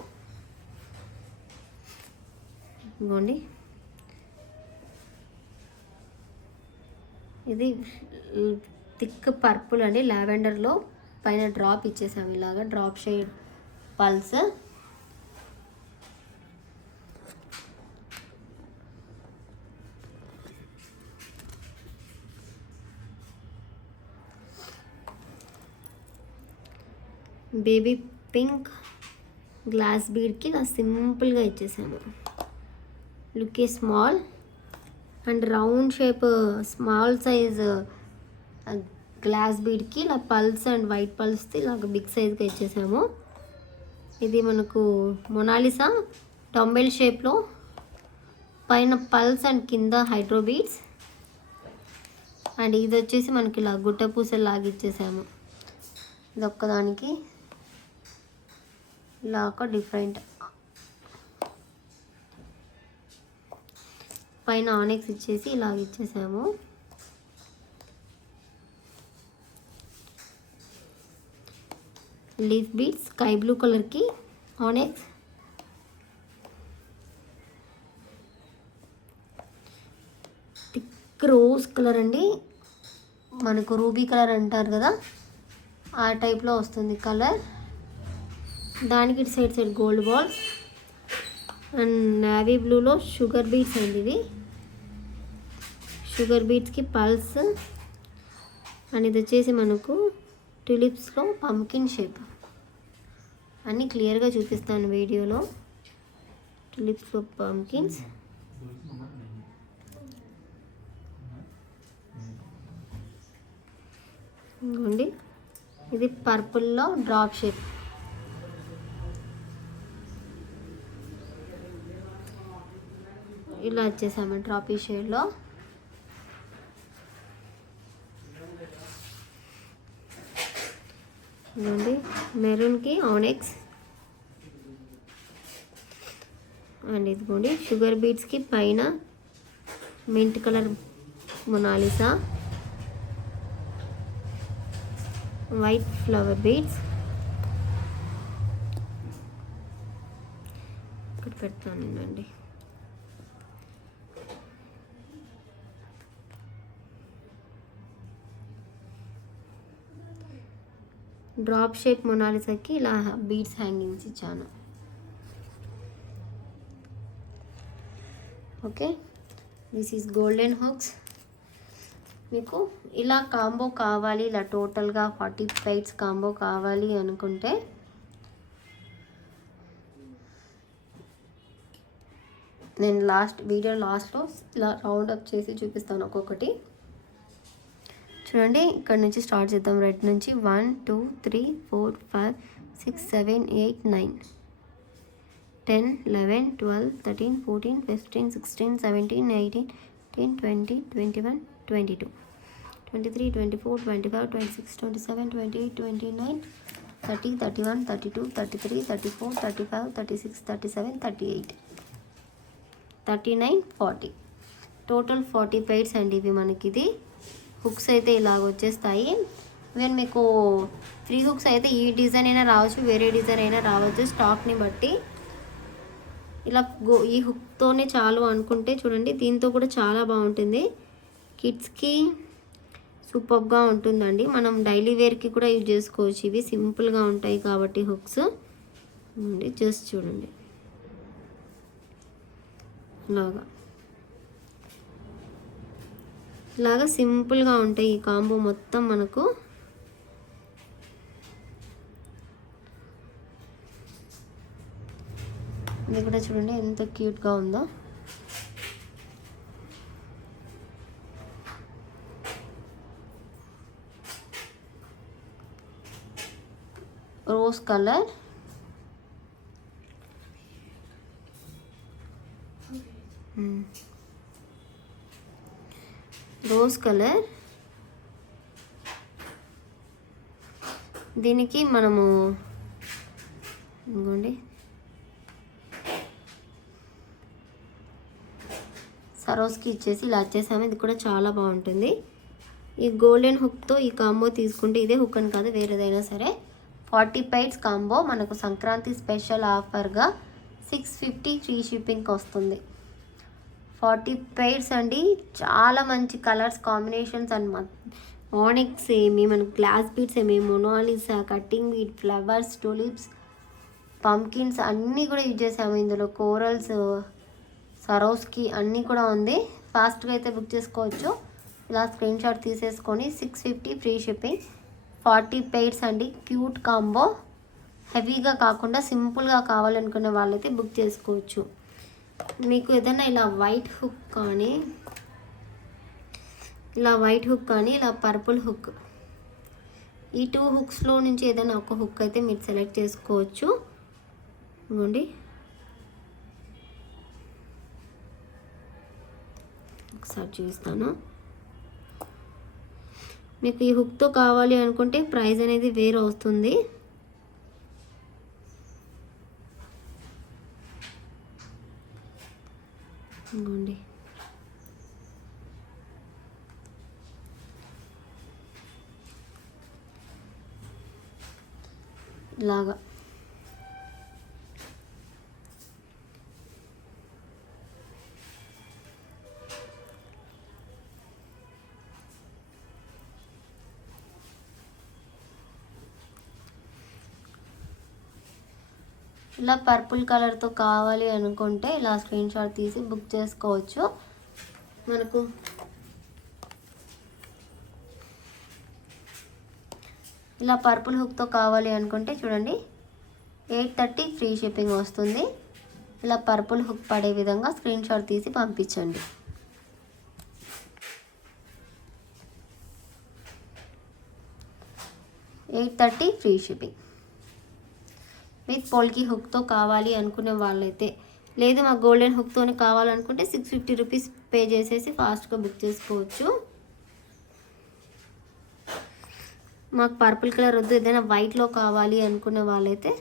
ఇదిగోండి ఇది థిక్ పర్పుల్ అండి, లావెండర్లో పైన డ్రాప్ ఇచ్చేసాము. ఇలాగా drop shade pearls. Baby pink glass బీడ్కి ఇలా సింపుల్గా ఇచ్చేసాము. Look a small and round shape small size glass బీడ్కి ఇలా పల్స్ అండ్ వైట్ పల్స్తో ఇలాగ బిగ్ సైజ్గా ఇచ్చేసాము. ఇది మనకు మొనాలిసా డంబెల్ షేప్లో పైన పల్స్ అండ్ కింద హైడ్రో బీడ్స్. అండ్ ఇది వచ్చేసి మనకి ఇలా గుట్ట పూసలాగా ఇచ్చేసాము. ఇది ఒక్కదానికి ఇలా ఒక డిఫరెంట్ పైన ఆనెక్స్ ఇచ్చేసి ఇలాగ ఇచ్చేసాము. లీఫ్ బీడ్స్ స్కై బ్లూ కలర్కి ఆనెక్స్. రోజ్ కలర్ అండి, మనకు రూబీ కలర్ అంటారు కదా ఆ టైప్లో వస్తుంది కలర్. దానికి ఇటు side side gold balls and navy బ్లూలో షుగర్ బీట్స్ అండి. ఇవి షుగర్ బీట్స్కి పల్స్ అండ్ ఇది వచ్చేసి మనకు ట్యూలిప్స్లో పంకిన్ షేప్. అన్నీ క్లియర్గా చూపిస్తాను వీడియోలో. ట్యూలిప్స్లో పంకిన్స్, ఇంకోండి ఇది పర్పుల్లో డ్రాప్ షేప్. ఇలా వచ్చేసాము డ్రాపీ షేడ్లో. ఇదిగోండి మెరూన్కి ఆనెక్స్ అండ్ ఇదిగోండి షుగర్ బీట్స్కి పైన mint colour Mona Lisa, white flower beads. ఇక్కడ పెడతానండి. డ్రాప్ షేప్ మొనాలిసాకి ఇలా బీడ్స్ హ్యాంగింగ్స్ ఇచ్చాను. Okay, this is golden hooks. మీకు ఇలా కాంబో కావాలి, ఇలా టోటల్గా 40 ప్లేట్స్ కాంబో కావాలి అనుకుంటే నేను వీడియో లాస్ట్లో ఇలా రౌండ్ అప్ చేసి చూపిస్తాను ఒక్కొక్కటి. చూడండి, ఇక్కడ నుంచి స్టార్ట్ చేద్దాం. రెడ్ నుంచి 1 2 3 4 5 6 7 8 9 10 11 12 13 14 15 16 17 18 19 20 21 22 23 24 25 26 27 28 29 30 31 32 33 34 35 36 37 38 39 40 టోటల్ 40 పైర్స్ అండి ఇవి. మనకి ఇది హుక్స్ అయితే ఇలాగ వచ్చేస్తాయి. ఈవెన్ మీకు 3 హుక్స్ అయితే ఈ డిజైన్ అయినా రావచ్చు, వేరే డిజైన్ అయినా రావచ్చు స్టాక్ని బట్టి. ఇలా ఈ హుక్తోనే చాలు అనుకుంటే చూడండి, దీంతో కూడా చాలా బాగుంటుంది. కిడ్స్కి సూపర్గా ఉంటుందండి. మనం డైలీ వేర్కి కూడా యూజ్ చేసుకోవచ్చు. ఇవి సింపుల్గా ఉంటాయి కాబట్టి హుక్స్. జస్ట్ చూడండి ఇలాగా సింపుల్గా ఉంటాయి ఈ కాంబో మొత్తం మనకు. ఇది కూడా చూడండి ఎంత క్యూట్గా ఉందో. Rose colour, rose colour. దీనికి మనము ఇంకోండి సరోస్కి ఇచ్చేసి ఇలా వచ్చేసాము. ఇది కూడా చాలా బాగుంటుంది. ఈ గోల్డెన్ హుక్తో ఈ కాంబో తీసుకుంటే, ఇదే హుక్ అని కాదు వేరేదైనా సరే, 40 పైట్స్ కాంబో మనకు సంక్రాంతి స్పెషల్ ఆఫర్గా 650 ఫ్రీ షిప్పింగ్కి వస్తుంది. 40 పైర్స్ అండి. చాలా మంచి కలర్స్ కాంబినేషన్స్ అండ్ ఆనిక్స్ ఏమి, మనకు గ్లాస్ బీడ్స్ ఏమి, Mona Lisa, cutting bead, flowers, tulips, pumpkins అన్నీ కూడా యూజ్ చేసాము ఇందులో. కోరల్స్, సరోస్కి అన్నీ కూడా ఉంది. ఫాస్ట్గా అయితే బుక్ చేసుకోవచ్చు. ఇలా స్క్రీన్ షాట్ తీసేసుకొని 650 ఫ్రీ షిప్పింగ్, 40 పైర్స్ అండి. క్యూట్ కాంబో, హెవీగా కాకుండా సింపుల్గా కావాలనుకునే వాళ్ళైతే బుక్ చేసుకోవచ్చు. మీకు ఏదైనా ఇలా వైట్ హుక్ కానీ, ఇలా పర్పుల్ హుక్, ఈ 2 హుక్స్లో నుంచి ఏదైనా ఒక హుక్ అయితే మీరు సెలెక్ట్ చేసుకోవచ్చు. ఇవ్వండి ఒకసారి చూపిస్తాను. మీకు ఈ హుక్తో కావాలి అనుకుంటే ప్రైస్ అనేది వేరే వస్తుంది. ఇవ్వండి ఇలాగా ఇలా పర్పుల్ కలర్తో కావాలి అనుకుంటే ఇలా స్క్రీన్ షాట్ తీసి బుక్ చేసుకోవచ్చు. మనకు ఇలా పర్పుల్ హుక్తో కావాలి అనుకుంటే చూడండి 830 ఫ్రీ షిప్పింగ్ వస్తుంది. ఇలా పర్పుల్ హుక్ పడే విధంగా స్క్రీన్ షాట్ తీసి పంపించండి. 830 ఫ్రీ షిప్పింగ్ విత్ పోల్కి హుక్తో కావాలి అనుకునే వాళ్ళైతే, లేదు మాకు గోల్డెన్ హుక్తోనే కావాలనుకుంటే 650 రూపీస్ పే చేసేసి ఫాస్ట్గా బుక్ చేసుకోవచ్చు. మాకు పర్పుల్ కలర్ వద్దు, ఏదైనా వైట్లో కావాలి అనుకునే వాళ్ళైతే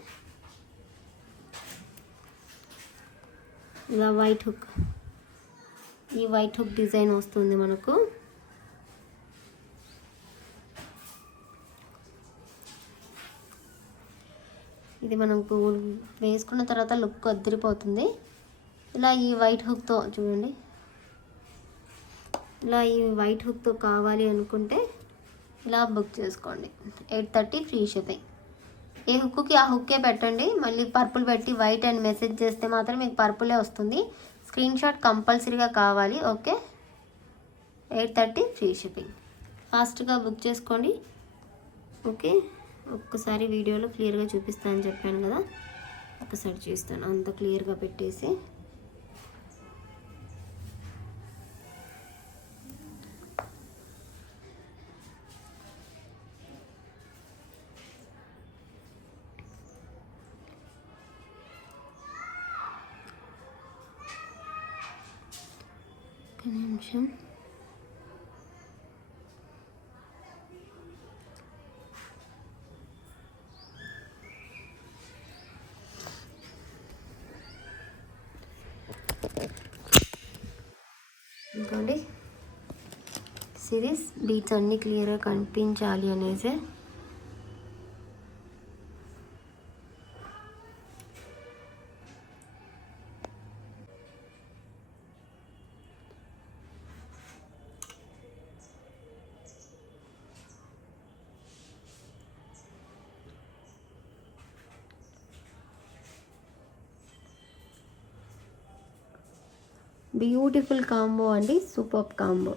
ఇలా వైట్ హుక్, ఈ వైట్ హుక్ డిజైన్ వస్తుంది మనకు. ఇది మనకు వేసుకున్న తర్వాత లుక్ అదిరిపోతుంది. ఇలా ఈ వైట్ హుక్తో చూడండి, ఇలా ఈ వైట్ హుక్తో కావాలి అనుకుంటే ఇలా బుక్ చేసుకోండి. 830 ఫ్రీ షిప్పింగ్. ఏ హుక్కి ఆ హుక్కే పెట్టండి. మళ్ళీ పర్పుల్ పెట్టి వైట్ అని మెసేజ్ చేస్తే మాత్రం మీకు పర్పులే వస్తుంది. స్క్రీన్ షాట్ కంపల్సరీగా కావాలి. Okay, 830 free shipping. ఫాస్ట్గా బుక్ చేసుకోండి. ఓకే, ఒక్కసారి వీడియోలో క్లియర్గా చూపిస్తానని చెప్పాను కదా, ఒకసారి చూస్తాను అంత క్లియర్గా పెట్టేసి. ఒక నిమిషం. ఇంకోండి సిరీస్ బీట్స్ అన్నీ క్లియర్గా కనిపించాలి అనేసి బ్యూటిఫుల్ కాంబో అండి, సూపర్ కాంబో.